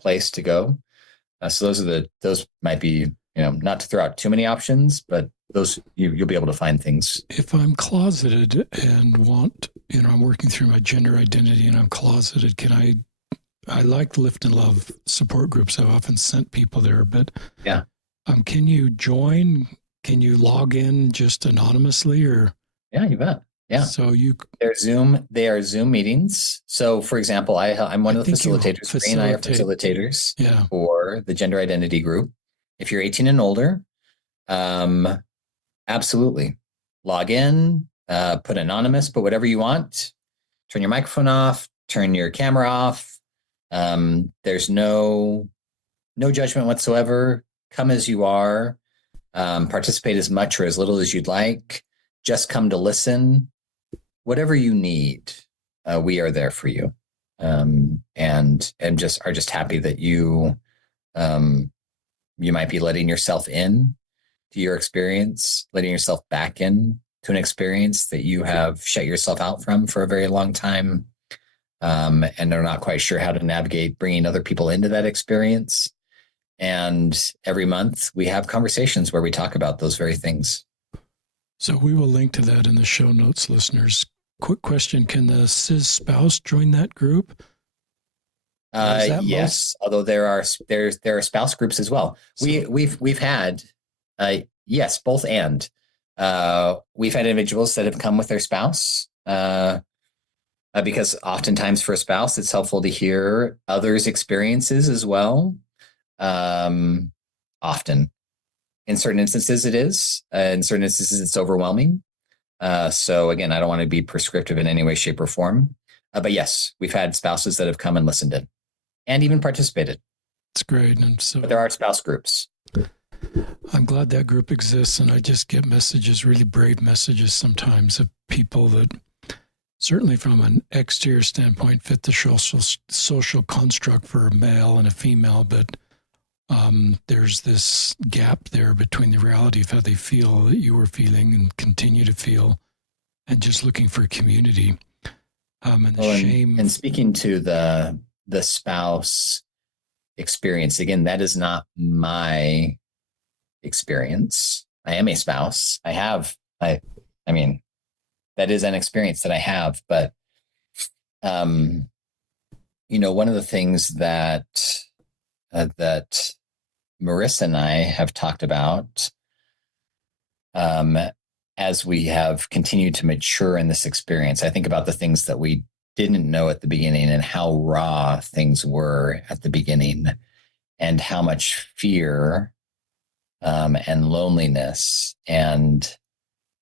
place to go. So those might be, not to throw out too many options, but those you'll be able to find things. If I'm closeted and want, I'm working through my gender identity and I'm closeted, I like Lift and Love support groups. I've often sent people there, but Yeah. can you join? Can you log in just anonymously or? Yeah, you bet. Yeah. So They are Zoom meetings. So for example, I'm one I of the think you facilitators. Bree and I are facilitators Yeah. for the gender identity group. If you're 18 and older, absolutely log in, put anonymous, put whatever you want, turn your microphone off, turn your camera off. There's no judgment whatsoever. Come as you are. Participate as much or as little as you'd like. Just come to listen. Whatever you need, we are there for you. And are just happy that you might be letting yourself in to your experience, letting yourself back in to an experience that you have shut yourself out from for a very long time, and are not quite sure how to navigate bringing other people into that experience. And every month we have conversations where we talk about those very things. So we will link to that in the show notes, listeners. Quick question: can the cis spouse join that group? Yes, although there are spouse groups as well. So, we've had yes, both and we've had individuals that have come with their spouse because oftentimes for a spouse it's helpful to hear others' experiences as well. Often, in certain instances, it is. In certain instances, it's overwhelming. So again, I don't want to be prescriptive in any way, shape, or form. But yes, we've had spouses that have come and listened in, and even participated. It's great, and so but there are spouse groups. I'm glad that group exists, and I just get messages, really brave messages sometimes of people that certainly from an exterior standpoint fit the social construct for a male and a female, but there's this gap there between the reality of how they feel that you were feeling and continue to feel, and just looking for community. And the shame. And speaking to the spouse experience, again, that is not my experience. I am a spouse. I mean, that is an experience that I have, but one of the things that Marissa and I have talked about as we have continued to mature in this experience, I think about the things that we didn't know at the beginning and how raw things were at the beginning, and how much fear and loneliness and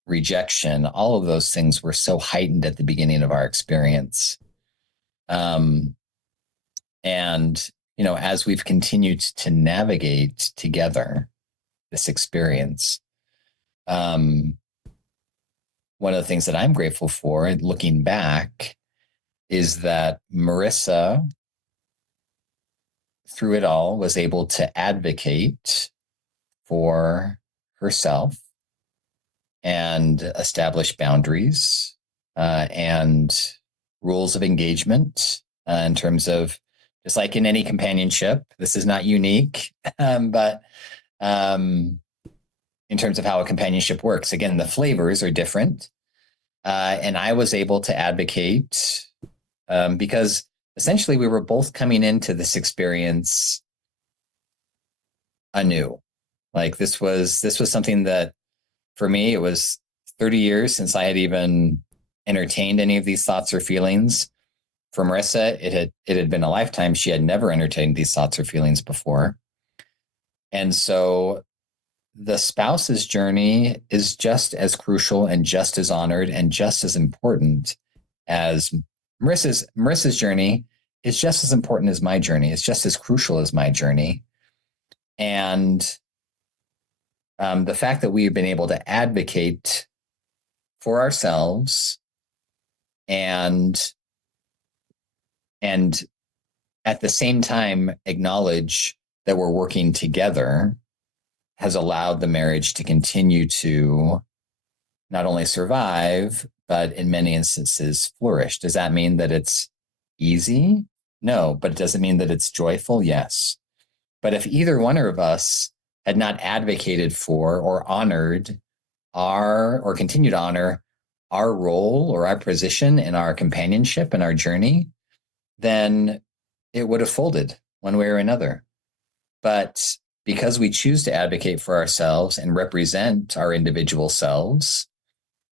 rejection, all of those things were so heightened at the beginning of our experience. And as we've continued to navigate together this experience, one of the things that I'm grateful for, looking back, is that Marissa, through it all, was able to advocate for herself and establish boundaries and rules of engagement in terms of, just like in any companionship, this is not unique, but in terms of how a companionship works, again, the flavors are different. And I was able to advocate because essentially we were both coming into this experience anew. Like this was something that, for me, it was 30 years since I had even entertained any of these thoughts or feelings. For Marissa, it had been a lifetime. She had never entertained these thoughts or feelings before. And so the spouse's journey is just as crucial and just as honored and just as important as Marissa's journey is just as important as my journey. It's just as crucial as my journey. And the fact that we've been able to advocate for ourselves and at the same time acknowledge that we're working together has allowed the marriage to continue to not only survive, but in many instances flourish. Does that mean that it's easy? No, but does it mean that it's joyful? Yes. But if either one of us had not advocated for or honored or continue to honor our role or our position in our companionship and our journey, then it would have folded one way or another. But because we choose to advocate for ourselves and represent our individual selves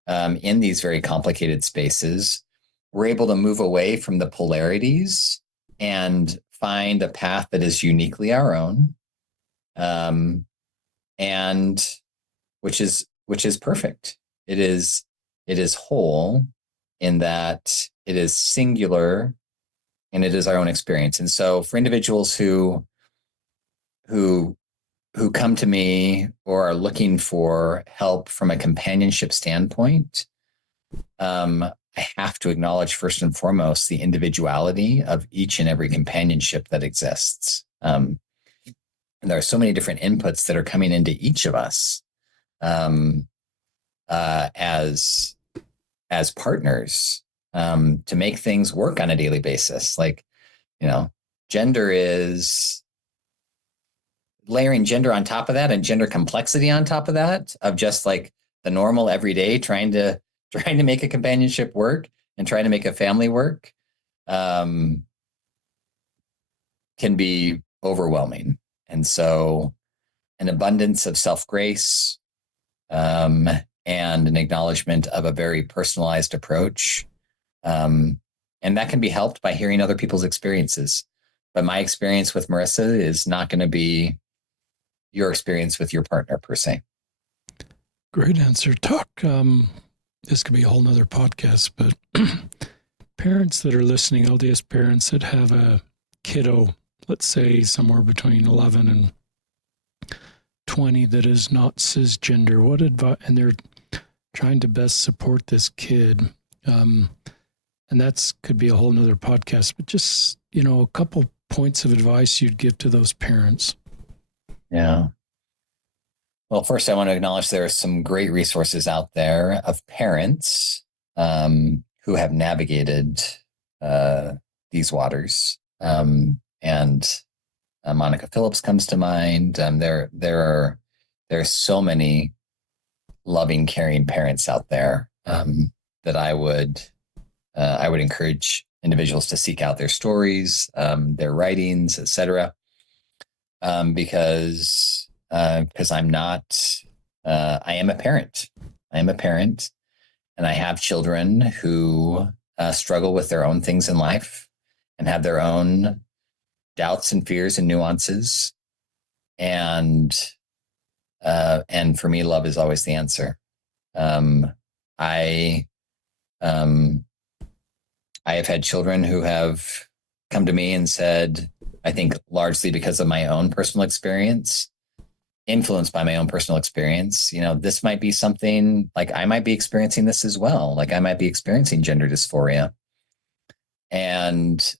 in these very complicated spaces, we're able to move away from the polarities and find a path that is uniquely our own, and which is perfect. It is whole in that it is singular and it is our own experience. And so for individuals who come to me or are looking for help from a companionship standpoint, I have to acknowledge first and foremost the individuality of each and every companionship that exists. And there are so many different inputs that are coming into each of us as partners to make things work on a daily basis. Like, gender is layering gender on top of that and gender complexity on top of that, of just like the normal everyday trying to make a companionship work and trying to make a family work can be overwhelming. And so an abundance of self-grace and an acknowledgement of a very personalized approach. And that can be helped by hearing other people's experiences. But my experience with Marissa is not going to be your experience with your partner per se. Great answer, Tuck. This could be a whole nother podcast, but parents that are listening, LDS parents that have a kiddo, let's say somewhere between 11 and 20 that is not cisgender, what advice, and they're trying to best support this kid. And that's could be a whole nother podcast, but just, a couple points of advice you'd give to those parents. Yeah. Well, first, I want to acknowledge there are some great resources out there of parents who have navigated these waters. And Monica Phillips comes to mind. There are so many loving, caring parents out there that I would encourage individuals to seek out their stories, their writings, etc. Because I'm not, I am a parent. And I have children who struggle with their own things in life and have their own doubts and fears and nuances. And for me, love is always the answer. I have had children who have come to me and said, I think largely because of my own personal experience, influenced by my own personal experience, this might be something like I might be experiencing this as well. Like I might be experiencing gender dysphoria. And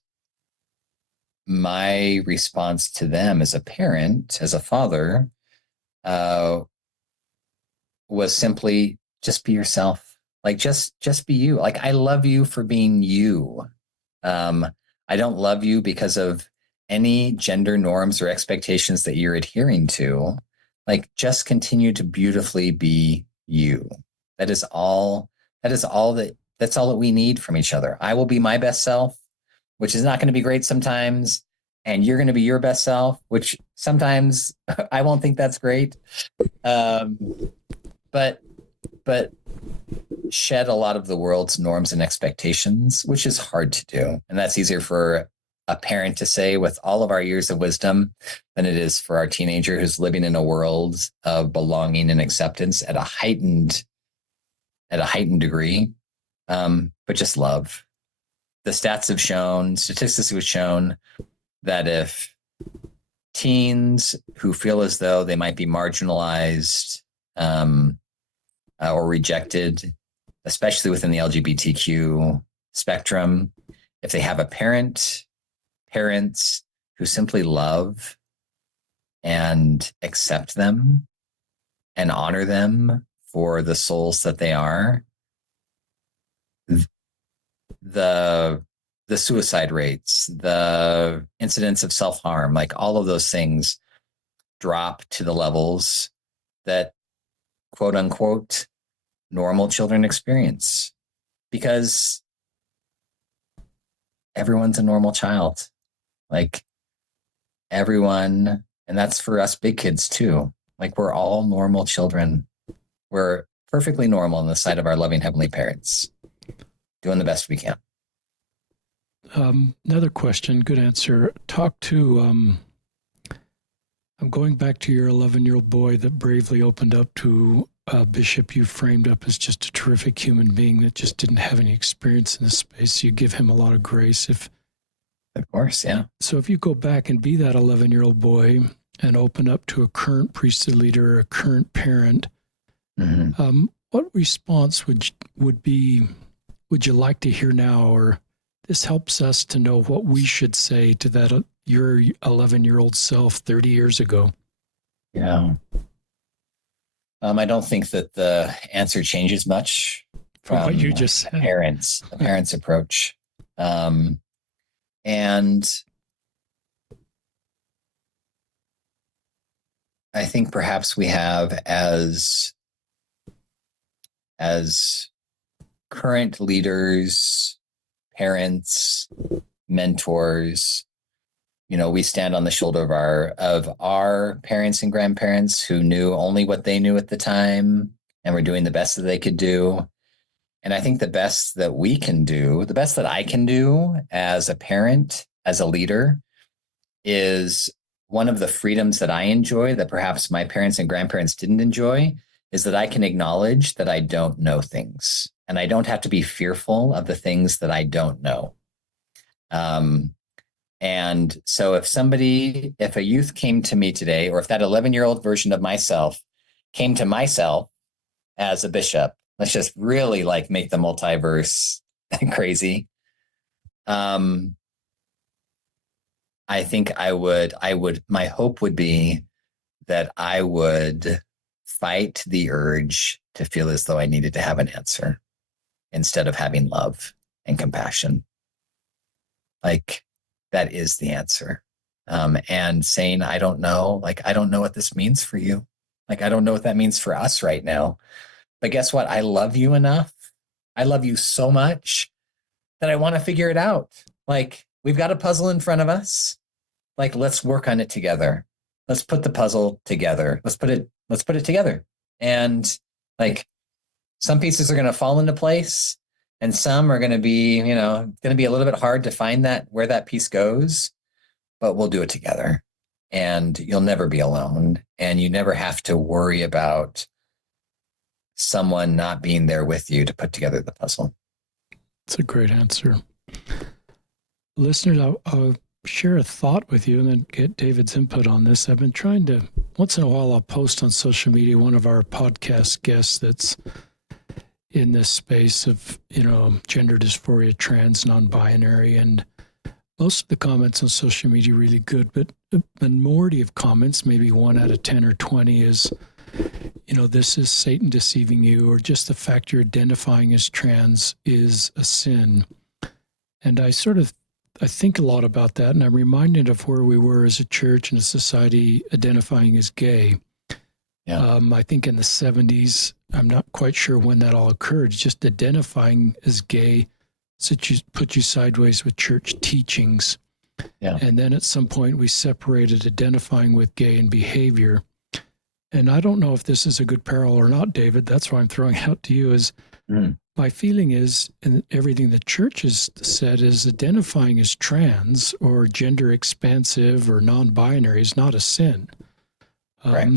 my response to them as a parent, as a father, was simply just be yourself. Like just be you. Like I love you for being you. I don't love you because of any gender norms or expectations that you're adhering to. Like just continue to beautifully be you. That's all that we need from each other. I will be my best self, which is not going to be great sometimes. And you're going to be your best self, which sometimes I won't think that's great. But shed a lot of the world's norms and expectations, which is hard to do. And that's easier for a parent to say with all of our years of wisdom than it is for our teenager who's living in a world of belonging and acceptance at a heightened degree. But just love. The statistics have shown that if teens who feel as though they might be marginalized or rejected, especially within the LGBTQ spectrum, if they have parents who simply love and accept them and honor them for the souls that they are, the suicide rates, the incidents of self-harm, like all of those things drop to the levels that quote unquote normal children experience, because everyone's a normal child. Like everyone, and that's for us big kids too. Like we're all normal children. We're perfectly normal in the sight of our loving heavenly parents, doing the best we can. Another question, good answer. I'm going back to your 11-year-old boy that bravely opened up to a bishop you framed up as just a terrific human being that just didn't have any experience in this space. You give him a lot of grace. Of course, yeah. So if you go back and be that 11-year-old boy and open up to a current priesthood leader, a current parent, what response would you like to hear now? Or this helps us to know what we should say to that your 11-year-old self 30 years ago. Yeah. I don't think that the answer changes much from what you just said. The parents' approach. And I think perhaps we have as current leaders, parents, mentors, we stand on the shoulder of our parents and grandparents who knew only what they knew at the time and were doing the best that they could do. And I think the best that we can do, the best that I can do as a parent, as a leader, is one of the freedoms that I enjoy that perhaps my parents and grandparents didn't enjoy, is that I can acknowledge that I don't know things. And I don't have to be fearful of the things that I don't know. And so if a youth came to me today, or if that 11-year-old version of myself came to myself as a bishop, let's just really make the multiverse crazy. I think my hope would be that I would fight the urge to feel as though I needed to have an answer instead of having love and compassion. That is the answer. And saying, I don't know, I don't know what this means for you. I don't know what that means for us right now. But guess what? I love you enough. I love you so much that I want to figure it out. We've got a puzzle in front of us. Let's work on it together. Let's put the puzzle together. Let's put it together. And some pieces are going to fall into place, and some are going to be, going to be a little bit hard to find where that piece goes, but we'll do it together. And you'll never be alone. And you never have to worry about someone not being there with you to put together the puzzle. It's a great answer. Listeners, I'll share a thought with you and then get David's input on this. I've been trying to, once in a while, I'll post on social media one of our podcast guests that's in this space of, gender dysphoria, trans, non-binary, and most of the comments on social media are really good, but the minority of comments, maybe 1 out of 10 or 20, is, this is Satan deceiving you, or just the fact you're identifying as trans is a sin. And I think a lot about that, and I'm reminded of where we were as a church and a society identifying as gay. Yeah. I think in the 70s, I'm not quite sure when that all occurred, just identifying as gay put you sideways with church teachings. Yeah. And then at some point we separated identifying with gay and behavior. And I don't know if this is a good parallel or not, David. That's why I'm throwing it out to you is my feeling is, and everything the church has said, is identifying as trans or gender expansive or non-binary is not a sin. Right.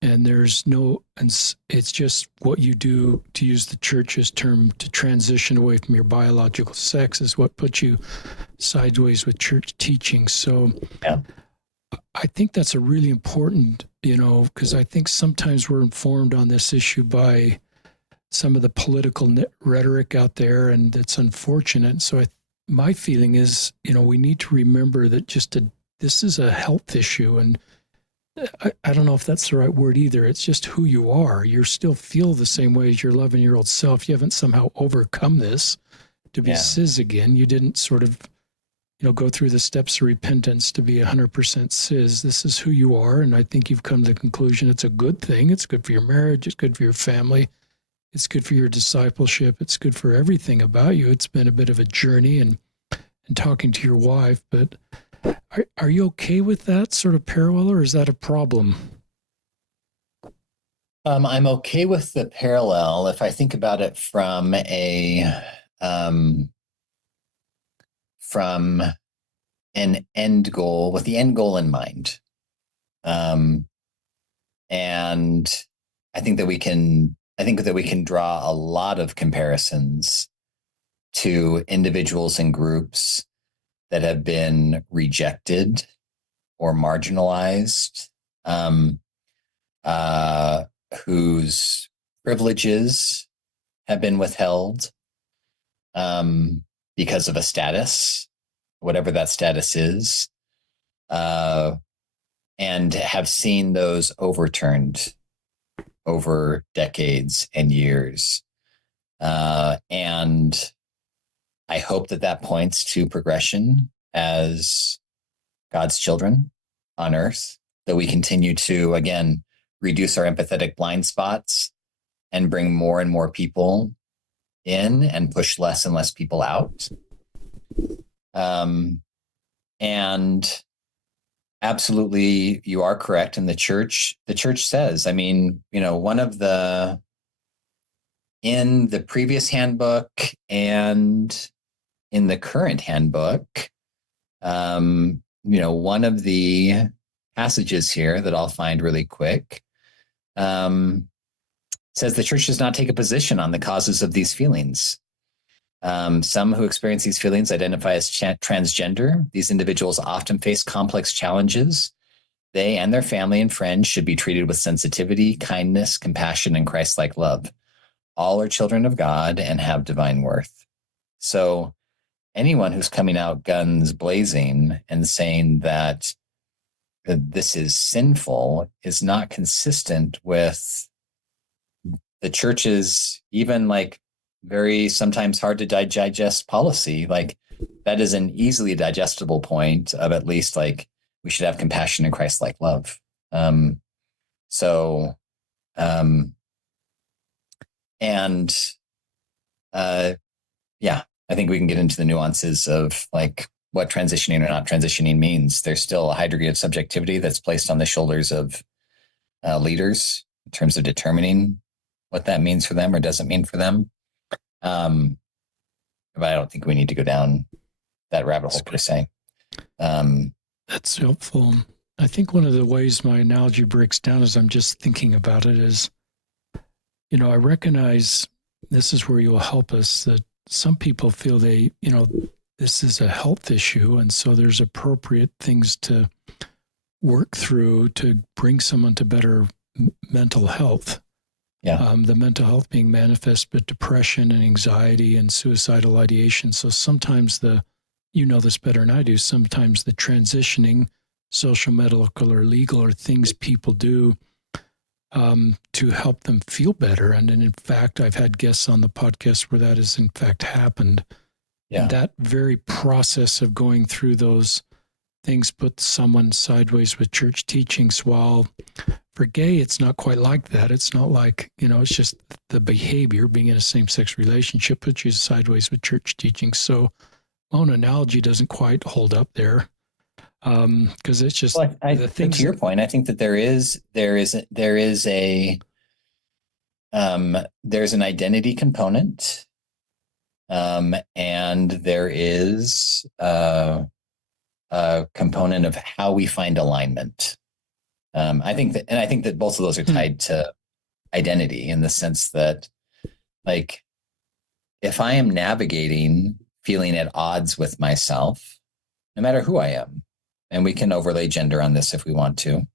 And it's just what you do, to use the church's term, to transition away from your biological sex is what puts you sideways with church teaching. So yeah. I think that's a really important, because I think sometimes we're informed on this issue by some of the political rhetoric out there, and it's unfortunate. So my feeling is, we need to remember that this is a health issue, and I don't know if that's the right word either. It's just who you are. You still feel the same way as your 11-year-old self. You haven't somehow overcome this to be cis again. You didn't sort of, go through the steps of repentance to be 100% cis. This is who you are, and I think you've come to the conclusion it's a good thing. It's good for your marriage. It's good for your family. It's good for your discipleship. It's good for everything about you. It's been a bit of a journey and talking to your wife, but are you okay with that sort of parallel, or is that a problem? I'm okay with the parallel if I think about it um, from an end goal, with the end goal in mind. Um, and I think that we can draw a lot of comparisons to individuals and groups that have been rejected or marginalized, um, uh, whose privileges have been withheld, um, because of a status, whatever that status is, uh, and have seen those overturned over decades and years. And I hope that that points to progression as God's children on earth, that we continue to, again, reduce our empathetic blind spots and bring more and more people in and push less and less people out. And absolutely, you are correct. And the church says, I mean, one of in the previous handbook and in the current handbook, one of the passages here that I'll find really quick, says the church does not take a position on the causes of these feelings. Some who experience these feelings identify as transgender. These individuals often face complex challenges. They and their family and friends should be treated with sensitivity, kindness, compassion, and Christ-like love. All are children of God and have divine worth. So anyone who's coming out guns blazing and saying that this is sinful is not consistent with the church's even like very sometimes hard to digest policy. Like that is an easily digestible point of at least like we should have compassion and Christ-like love. Um, so, um, and yeah, I think we can get into the nuances of like what transitioning or not transitioning means. There's still a high degree of subjectivity that's placed on the shoulders of leaders in terms of determining what that means for them or doesn't mean for them. But I don't think we need to go down that rabbit hole per se. That's helpful. I think one of the ways my analogy breaks down as I'm just thinking about it is, I recognize this is where you'll help us that some people feel this is a health issue. And so there's appropriate things to work through to bring someone to better mental health. Yeah. The mental health being manifest, but depression and anxiety and suicidal ideation. So sometimes you know this better than I do, sometimes the transitioning, social, medical, or legal, are things people do to help them feel better. And in fact, I've had guests on the podcast where that has in fact happened. Yeah. And that very process of going through those things puts someone sideways with church teachings, while for gay, it's not quite like that. It's not like, it's just the behavior. Being in a same-sex relationship puts you sideways with church teaching. So my own analogy doesn't quite hold up there, because it's just the things. To your point, I think that there's an identity component, and there is a component of how we find alignment. I think that both of those are tied to identity in the sense that, like, if I am navigating feeling at odds with myself, no matter who I am, and we can overlay gender on this if we want to,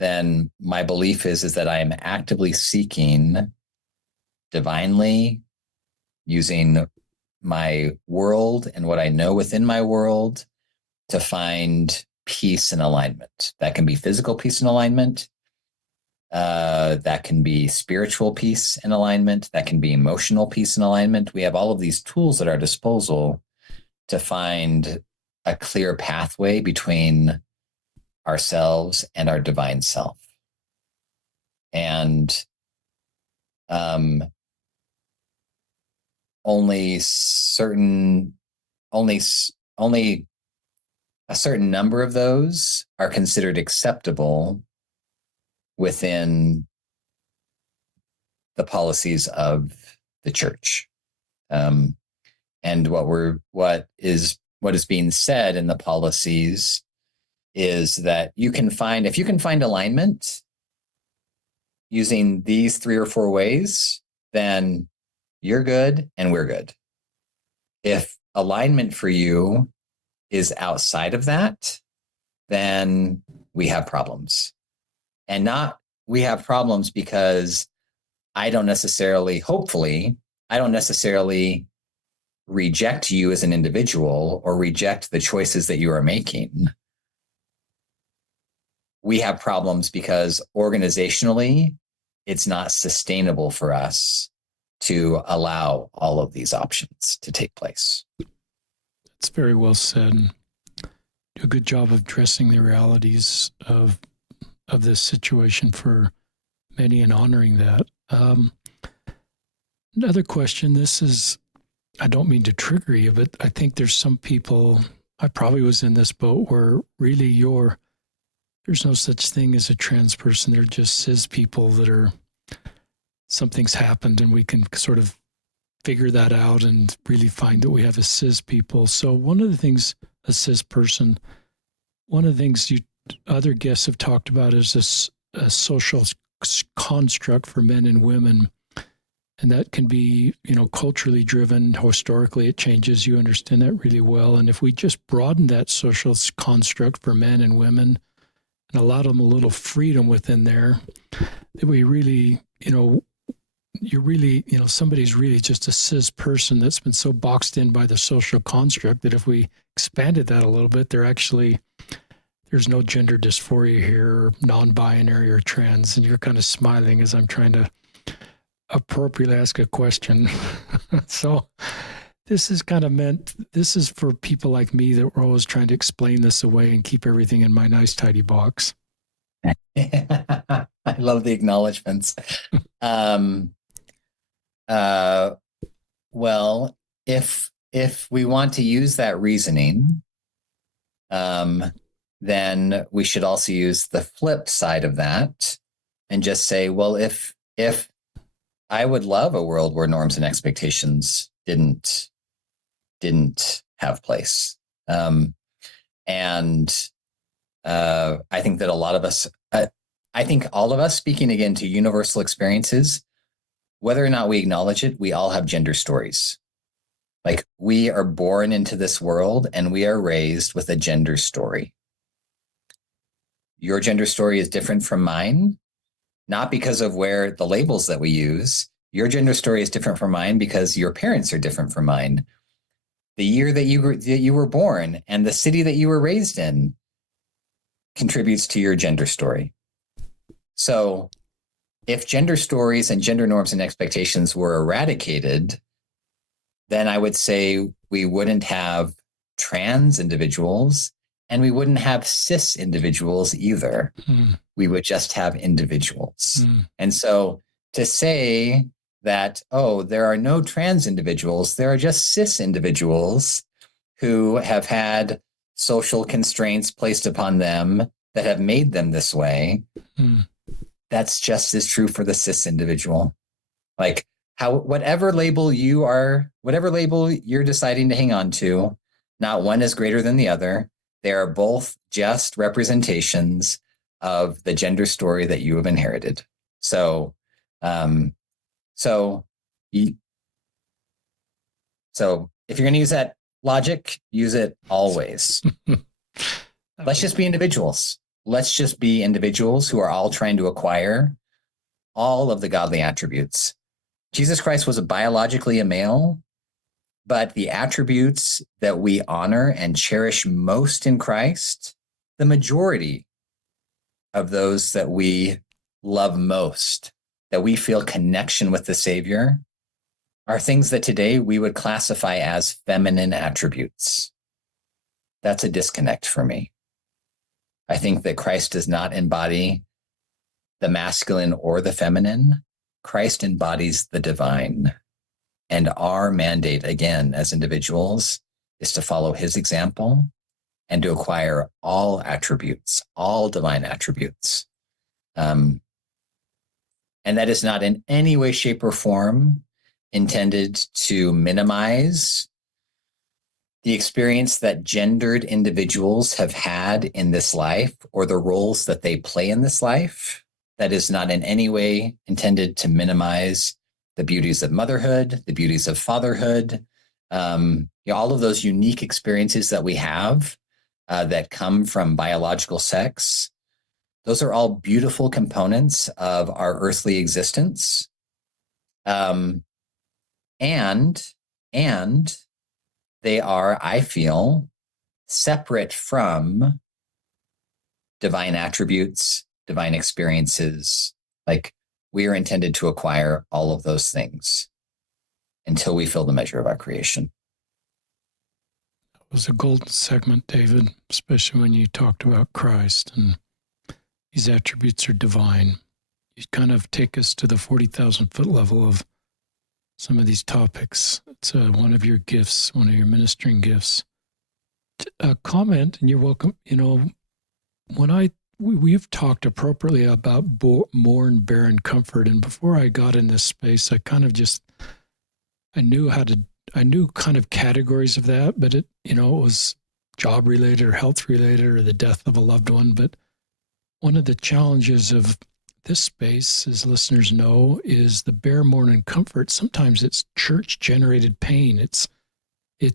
then my belief is that I am actively seeking divinely, using my world and what I know within my world to find peace and alignment. That can be physical peace and alignment. That can be spiritual peace and alignment. That can be emotional peace and alignment. We have all of these tools at our disposal to find a clear pathway between ourselves and our divine self. And um, only certain, only, only a certain number of those are considered acceptable within the policies of the church. And what is being said in the policies is that if you can find alignment using these 3 or 4 ways, then you're good and we're good. If alignment for you is outside of that, then we have problems. And not we have problems because hopefully, I don't necessarily reject you as an individual or reject the choices that you are making. We have problems because organizationally, it's not sustainable for us to allow all of these options to take place. That's very well said. Do a good job of addressing the realities of this situation for many and honoring that. Another question. This is, I don't mean to trigger you, but I think there's some people, I probably was in this boat where really there's no such thing as a trans person. They're just cis people that are, something's happened and we can sort of figure that out and really find that we have a cis people. So one of the things, a cis person, one of the things other guests have talked about is a social construct for men and women. And that can be, culturally driven. Historically, it changes. You understand that really well. And if we just broaden that social construct for men and women and allow them a little freedom within there, that we really, somebody's really just a cis person that's been so boxed in by the social construct that if we expanded that a little bit, there's no gender dysphoria here, or non-binary or trans. And you're kind of smiling as I'm trying to appropriately ask a question. So this is for people like me that we're always trying to explain this away and keep everything in my nice tidy box. I love the acknowledgments. Well, if we want to use that reasoning, then we should also use the flip side of that and just say, well, if I would love a world where norms and expectations didn't have place. I think that a lot of us, I think all of us, speaking again to universal experiences, whether or not we acknowledge it, we all have gender stories. Like, we are born into this world and we are raised with a gender story. Your gender story is different from mine, not because of where the labels that we use. Your gender story is different from mine because your parents are different from mine. The year that you were born and the city that you were raised in contributes to your gender story. So if gender stories and gender norms and expectations were eradicated, then I would say we wouldn't have trans individuals and we wouldn't have cis individuals either. We would just have individuals. And so to say that, there are no trans individuals, there are just cis individuals who have had social constraints placed upon them that have made them this way, that's just as true for the cis individual. Like, whatever label you're deciding to hang on to, not one is greater than the other. They are both just representations of the gender story that you have inherited. So if you're going to use that logic, use it always. Let's just be individuals. Let's just be individuals who are all trying to acquire all of the godly attributes. Jesus Christ was biologically a male, but the attributes that we honor and cherish most in Christ, the majority of those that we love most, that we feel connection with the Savior, are things that today we would classify as feminine attributes. That's a disconnect for me. I think that Christ does not embody the masculine or the feminine. Christ embodies the divine. And our mandate, again, as individuals, is to follow his example and to acquire all attributes, all divine attributes. And that is not in any way, shape, or form intended to minimize the experience that gendered individuals have had in this life or the roles that they play in this life. That is not in any way intended to minimize the beauties of motherhood, the beauties of fatherhood, all of those unique experiences that we have that come from biological sex. Those are all beautiful components of our earthly existence. And they are, I feel, separate from divine attributes, divine experiences. Like, we are intended to acquire all of those things until we fill the measure of our creation. It was a golden segment, David, especially when you talked about Christ and these attributes are divine. You kind of take us to the 40,000 foot level of some of these topics. It's one of your gifts, one of your ministering gifts. Comment, and you're welcome. When we've talked appropriately about mourn, bear, and comfort, and before I got in this space, I kind of I knew kind of categories of that, but it was job related or health related or the death of a loved one. But one of the challenges of this space, as listeners know, is the bear, mourn, and comfort. Sometimes it's church generated pain. It's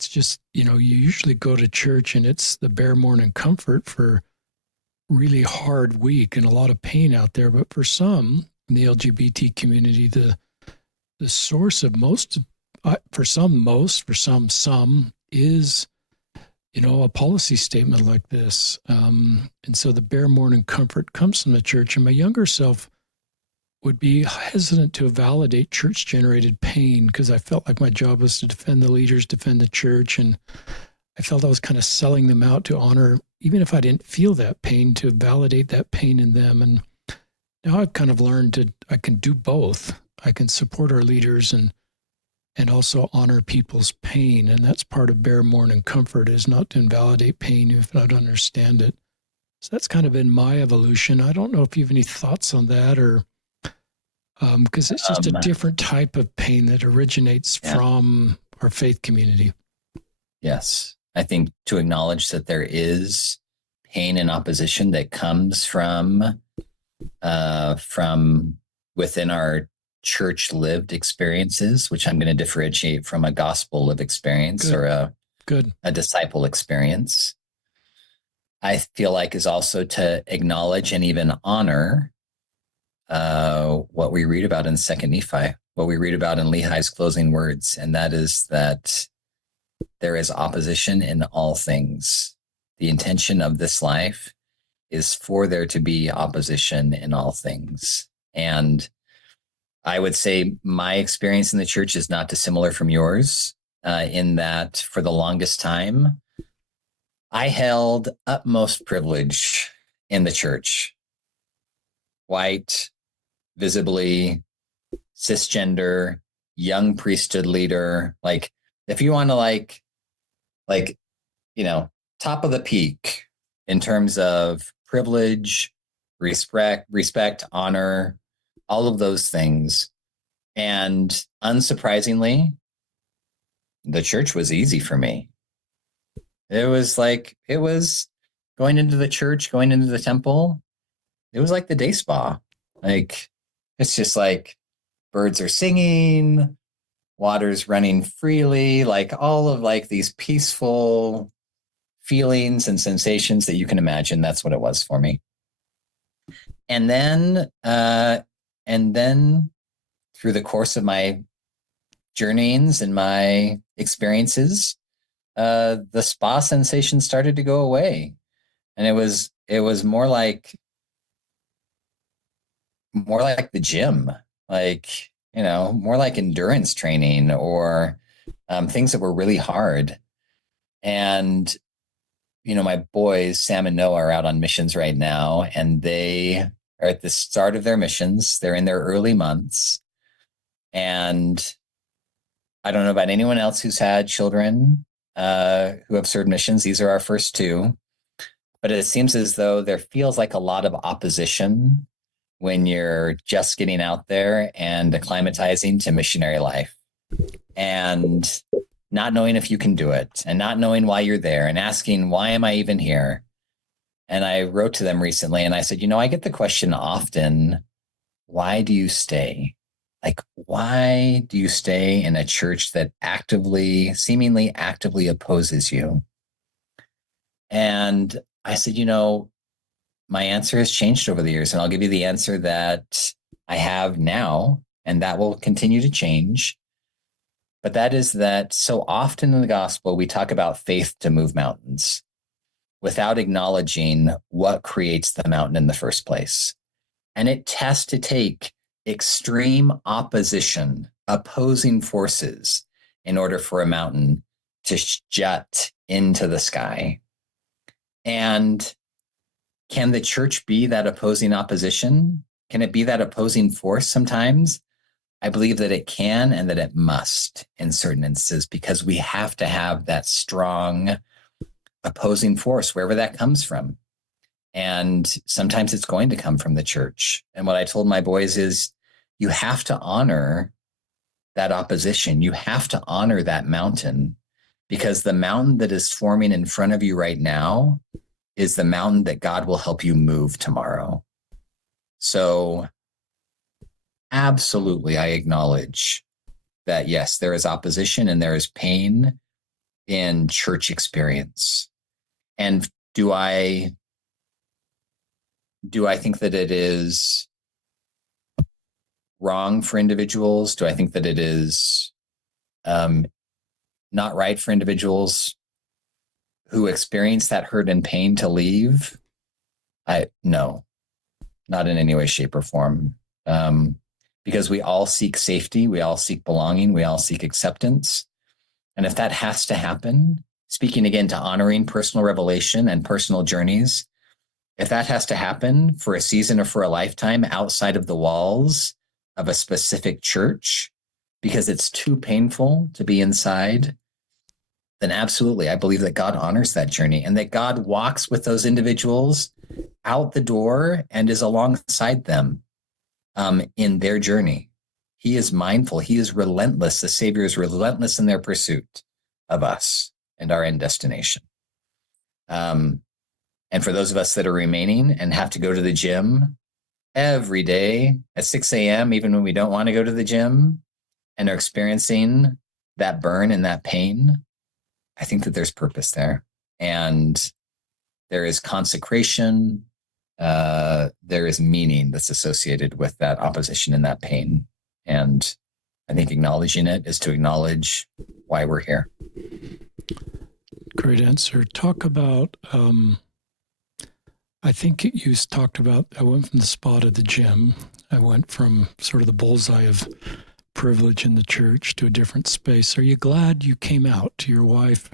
just, you usually go to church and it's the bear, mourn, and comfort for really hard week and a lot of pain out there. But for some in the LGBT community, the source of for some is, a policy statement like this. And so the bear, mourn, and comfort comes from the church. And my younger self would be hesitant to validate church-generated pain because I felt like my job was to defend the leaders, defend the church. And I felt I was kind of selling them out to honor, even if I didn't feel that pain, to validate that pain in them. And now I've kind of learned I can do both. I can support our leaders and also honor people's pain. And that's part of bear, mourn, and comfort, is not to invalidate pain if not understand it. So that's kind of been my evolution. I don't know if you have any thoughts on that, or because it's just a different type of pain that originates from our faith community. Yes. I think to acknowledge that there is pain and opposition that comes from within our church lived experiences, which I'm going to differentiate from a gospel lived experience. Good. Or Good. a disciple experience, I feel like is also to acknowledge and even honor what we read about in 2nd Nephi, what we read about in Lehi's closing words, and that is that there is opposition in all things. The intention of this life is for there to be opposition in all things. And I would say my experience in the church is not dissimilar from yours, in that for the longest time, I held utmost privilege in the church. White, visibly, cisgender, young priesthood leader. Like, if you want to top of the peak in terms of privilege, respect, honor, all of those things. And unsurprisingly, the church was easy for me. It was going into the church, going into the temple. It was like the day spa. Like, it's just like birds are singing, water's running freely, like all of like these peaceful feelings and sensations that you can imagine. That's what it was for me. And then through the course of my journeyings and my experiences, the spa sensation started to go away. And it was more like the gym, more like endurance training or things that were really hard. And, my boys, Sam and Noah, are out on missions right now, and they are at the start of their missions. They're in their early months. And I don't know about anyone else who's had children who have served missions. These are our first two. But it seems as though there feels like a lot of opposition when you're just getting out there and acclimatizing to missionary life and not knowing if you can do it and not knowing why you're there and asking, why am I even here? And I wrote to them recently and I said, I get the question often, why do you stay? Like, why do you stay in a church that seemingly actively opposes you? And I said, my answer has changed over the years, and I'll give you the answer that I have now, and that will continue to change. But that is that so often in the gospel, we talk about faith to move mountains without acknowledging what creates the mountain in the first place. And it has to take extreme opposition, opposing forces, in order for a mountain to jut into the sky. And can the church be that opposing opposition? Can it be that opposing force sometimes? I believe that it can and that it must in certain instances, because we have to have that strong opposing force, wherever that comes from. And sometimes it's going to come from the church. And what I told my boys is, you have to honor that opposition. You have to honor that mountain, because the mountain that is forming in front of you right now is the mountain that God will help you move tomorrow. So absolutely, I acknowledge that, yes, there is opposition and there is pain in church experience. And do I think that it is wrong for individuals? Do I think that it is not right for individuals who experience that hurt and pain to leave? No, not in any way, shape, or form. Because we all seek safety, we all seek belonging, we all seek acceptance. And if that has to happen, speaking again to honoring personal revelation and personal journeys, if that has to happen for a season or for a lifetime outside of the walls of a specific church, because it's too painful to be inside, then absolutely, I believe that God honors that journey and that God walks with those individuals out the door and is alongside them in their journey. He is mindful. He is relentless. The Savior is relentless in their pursuit of us and our end destination. And for those of us that are remaining and have to go to the gym every day at 6 a.m., even when we don't want to go to the gym, and are experiencing that burn and that pain, I think that there's purpose there. And there is consecration. There is meaning that's associated with that opposition and that pain. And I think acknowledging it is to acknowledge why we're here. Great answer. Talk about, I think you talked about, I went from the spot of the gym. I went from sort of the bullseye of privilege in the church to a different space. Are you glad you came out to your wife,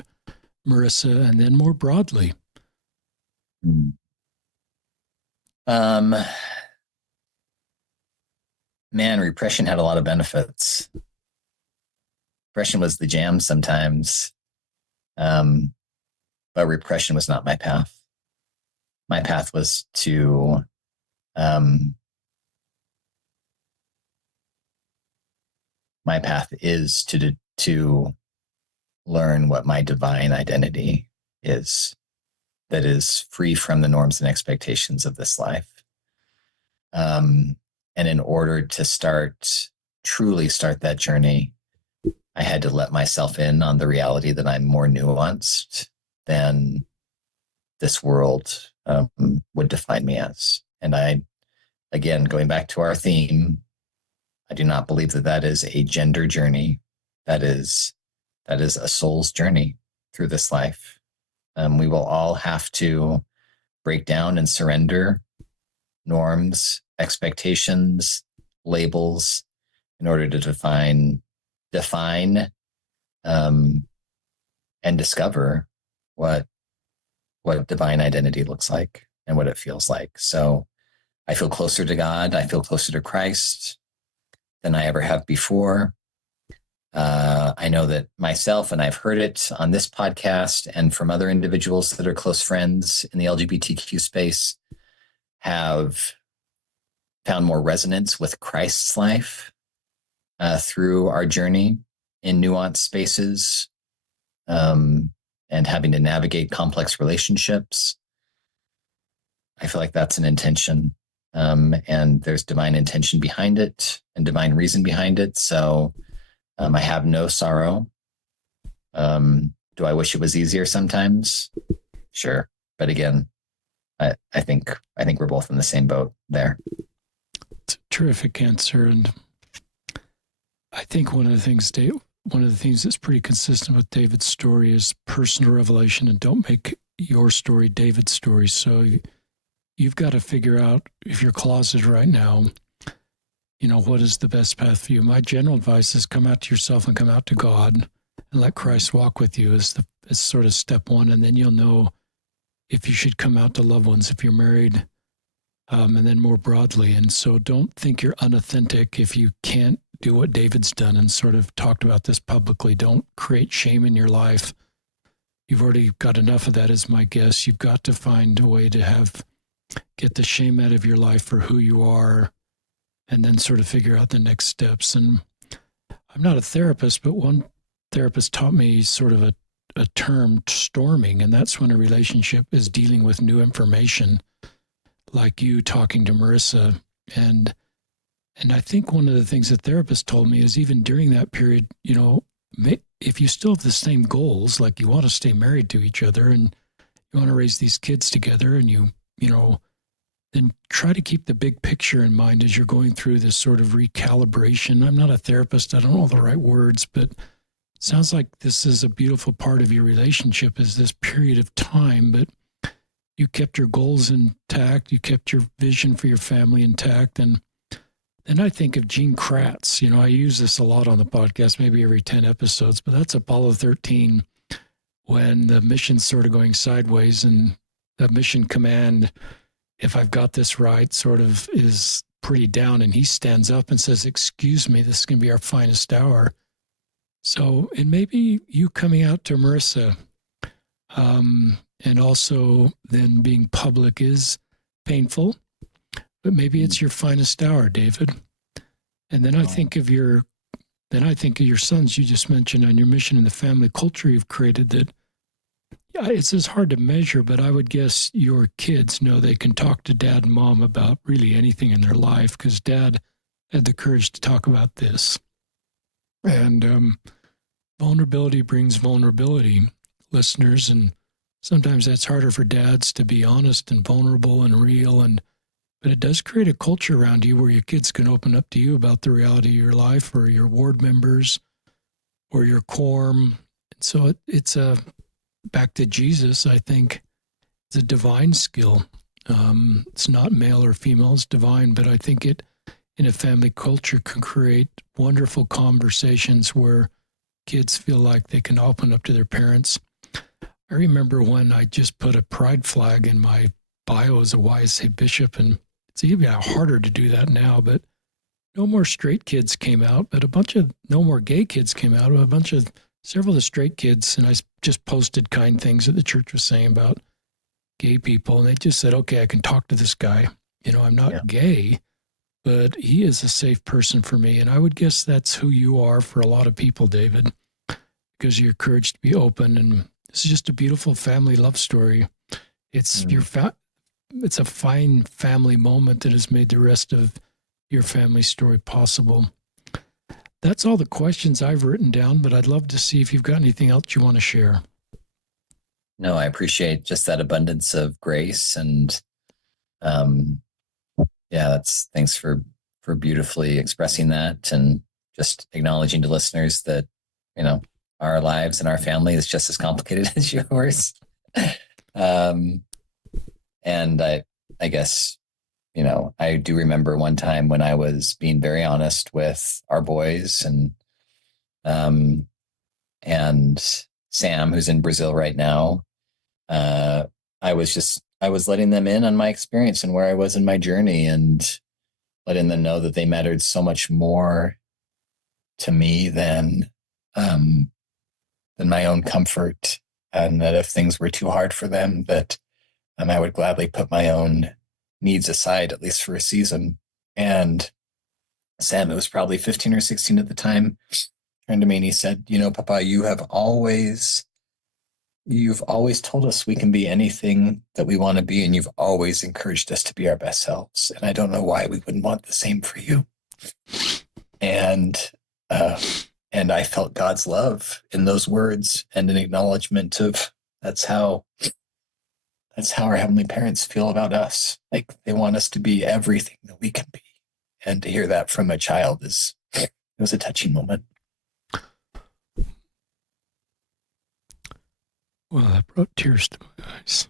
Marissa, and then more broadly? Man, repression had a lot of benefits. Repression was the jam sometimes. But repression was not my path. My path was to my path is to learn what my divine identity is, that is free from the norms and expectations of this life. And in order to truly start that journey, I had to let myself in on the reality that I'm more nuanced than this world would define me as. And again, going back to our theme, I do not believe that is a gender journey. That is a soul's journey through this life. We will all have to break down and surrender norms, expectations, labels, in order to define and discover what divine identity looks like and what it feels like. So I feel closer to God. I feel closer to Christ. than I ever have before. I know that myself, and I've heard it on this podcast and from other individuals that are close friends in the LGBTQ space, have found more resonance with Christ's life through our journey in nuanced spaces, and having to navigate complex relationships. I feel like that's an intention. And there's divine intention behind it and divine reason behind it. So I have no sorrow. Do I wish it was easier sometimes? Sure. But again, I think we're both in the same boat there. It's a terrific answer. And I think one of the things that's pretty consistent with David's story is personal revelation, and don't make your story David's story. So you've got to figure out, if you're closeted right now, what is the best path for you. My general advice is come out to yourself and come out to God and let Christ walk with you as sort of step one. And then you'll know if you should come out to loved ones, if you're married, and then more broadly. And so don't think you're unauthentic if you can't do what David's done and sort of talked about this publicly. Don't create shame in your life. You've already got enough of that, is my guess. You've got to find a way to get the shame out of your life for who you are, and then sort of figure out the next steps. And I'm not a therapist, but one therapist taught me sort of a term, storming, and that's when a relationship is dealing with new information, like you talking to Marissa. And I think one of the things the therapist told me is, even during that period, if you still have the same goals, like you want to stay married to each other and you want to raise these kids together, and then try to keep the big picture in mind as you're going through this sort of recalibration. I'm not a therapist. I don't know the right words, but it sounds like this is a beautiful part of your relationship, is this period of time, but you kept your goals intact. You kept your vision for your family intact. And then I think of Gene Kratz. I use this a lot on the podcast, maybe every 10 episodes, but that's Apollo 13, when the mission's sort of going sideways, and the mission command, if I've got this right, sort of is pretty down, and he stands up and says, "Excuse me, this is going to be our finest hour." So, and maybe you coming out to Marissa, and also then being public is painful, but maybe it's your finest hour, David. And then I think of your sons you just mentioned on your mission and the family culture you've created that, it's as hard to measure, but I would guess your kids know they can talk to dad and mom about really anything in their life, because dad had the courage to talk about this. And vulnerability brings vulnerability, listeners. And sometimes that's harder for dads to be honest and vulnerable and real. But it does create a culture around you where your kids can open up to you about the reality of your life, or your ward members, or your quorum. And so it's back to Jesus, I think it's a divine skill. It's not male or female, it's divine, but I think it, in a family culture, can create wonderful conversations where kids feel like they can open up to their parents. I remember when I just put a pride flag in my bio as a YSA bishop, and it's even harder to do that now, but no more straight kids came out, but no more gay kids came out, several of the straight kids, and I just posted kind things that the church was saying about gay people, and they just said, okay, I can talk to this guy. I'm not gay, but he is a safe person for me. And I would guess that's who you are for a lot of people, David, because of your courage to be open. And this is just a beautiful family love story. It's it's a fine family moment that has made the rest of your family story possible. That's all the questions I've written down, but I'd love to see if you've got anything else you want to share. No, I appreciate just that abundance of grace, and thanks for beautifully expressing that, and just acknowledging to listeners that our lives and our family is just as complicated as yours. And I guess I do remember one time when I was being very honest with our boys, and Sam, who's in Brazil right now. I was letting them in on my experience and where I was in my journey. And letting them know that they mattered so much more to me than my own comfort, and that if things were too hard for them, that I would gladly put my own needs aside, at least for a season. And Sam, it was probably 15 or 16 at the time, turned to me and he said, Papa, you've always told us we can be anything that we want to be, and you've always encouraged us to be our best selves. And I don't know why we wouldn't want the same for you. And I felt God's love in those words, and an acknowledgement of that's how our heavenly parents feel about us. Like, they want us to be everything that we can be. And to hear that from a child it was a touching moment. Well, that brought tears to my eyes.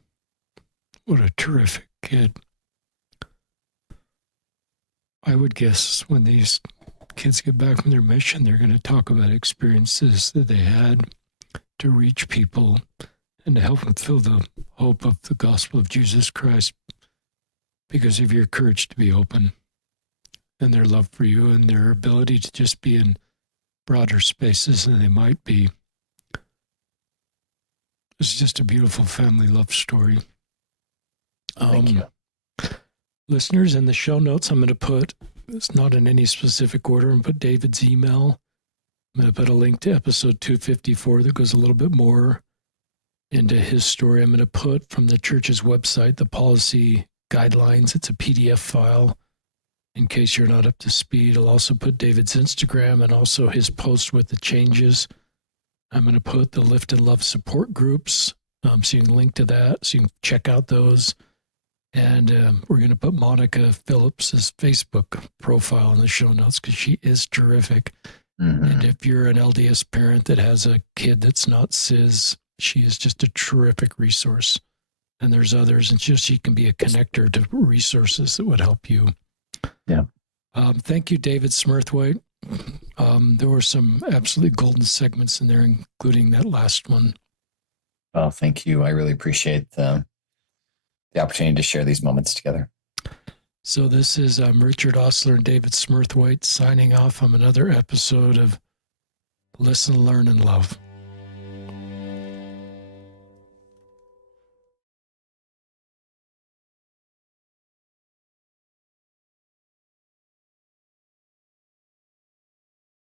What a terrific kid. I would guess when these kids get back from their mission, they're going to talk about experiences that they had to reach people and to help them feel the hope of the gospel of Jesus Christ because of your courage to be open and their love for you and their ability to just be in broader spaces than they might be. It's just a beautiful family love story. Thank you. Listeners, in the show notes, I'm going to put, it's not in any specific order, and put David's email. I'm going to put a link to episode 254 that goes a little bit more into his story. I'm going to put from the church's website the policy guidelines. It's a PDF file in case you're not up to speed. I'll also put David's Instagram and also his post with the changes. I'm going to put the Lift and Love support groups, so you can link to that, so you can check out those. And we're going to put Monica Phillips's Facebook profile in the show notes because she is terrific. Mm-hmm. And if you're an LDS parent that has a kid that's not cis, she is just a terrific resource. And there's others, and just she can be a connector to resources that would help you. Yeah. Thank you, David Smurthwaite. There were some absolutely golden segments in there, including that last one. Well, thank you. I really appreciate the opportunity to share these moments together. So this is Richard Osler and David Smurthwaite signing off on another episode of Listen, Learn, and Love.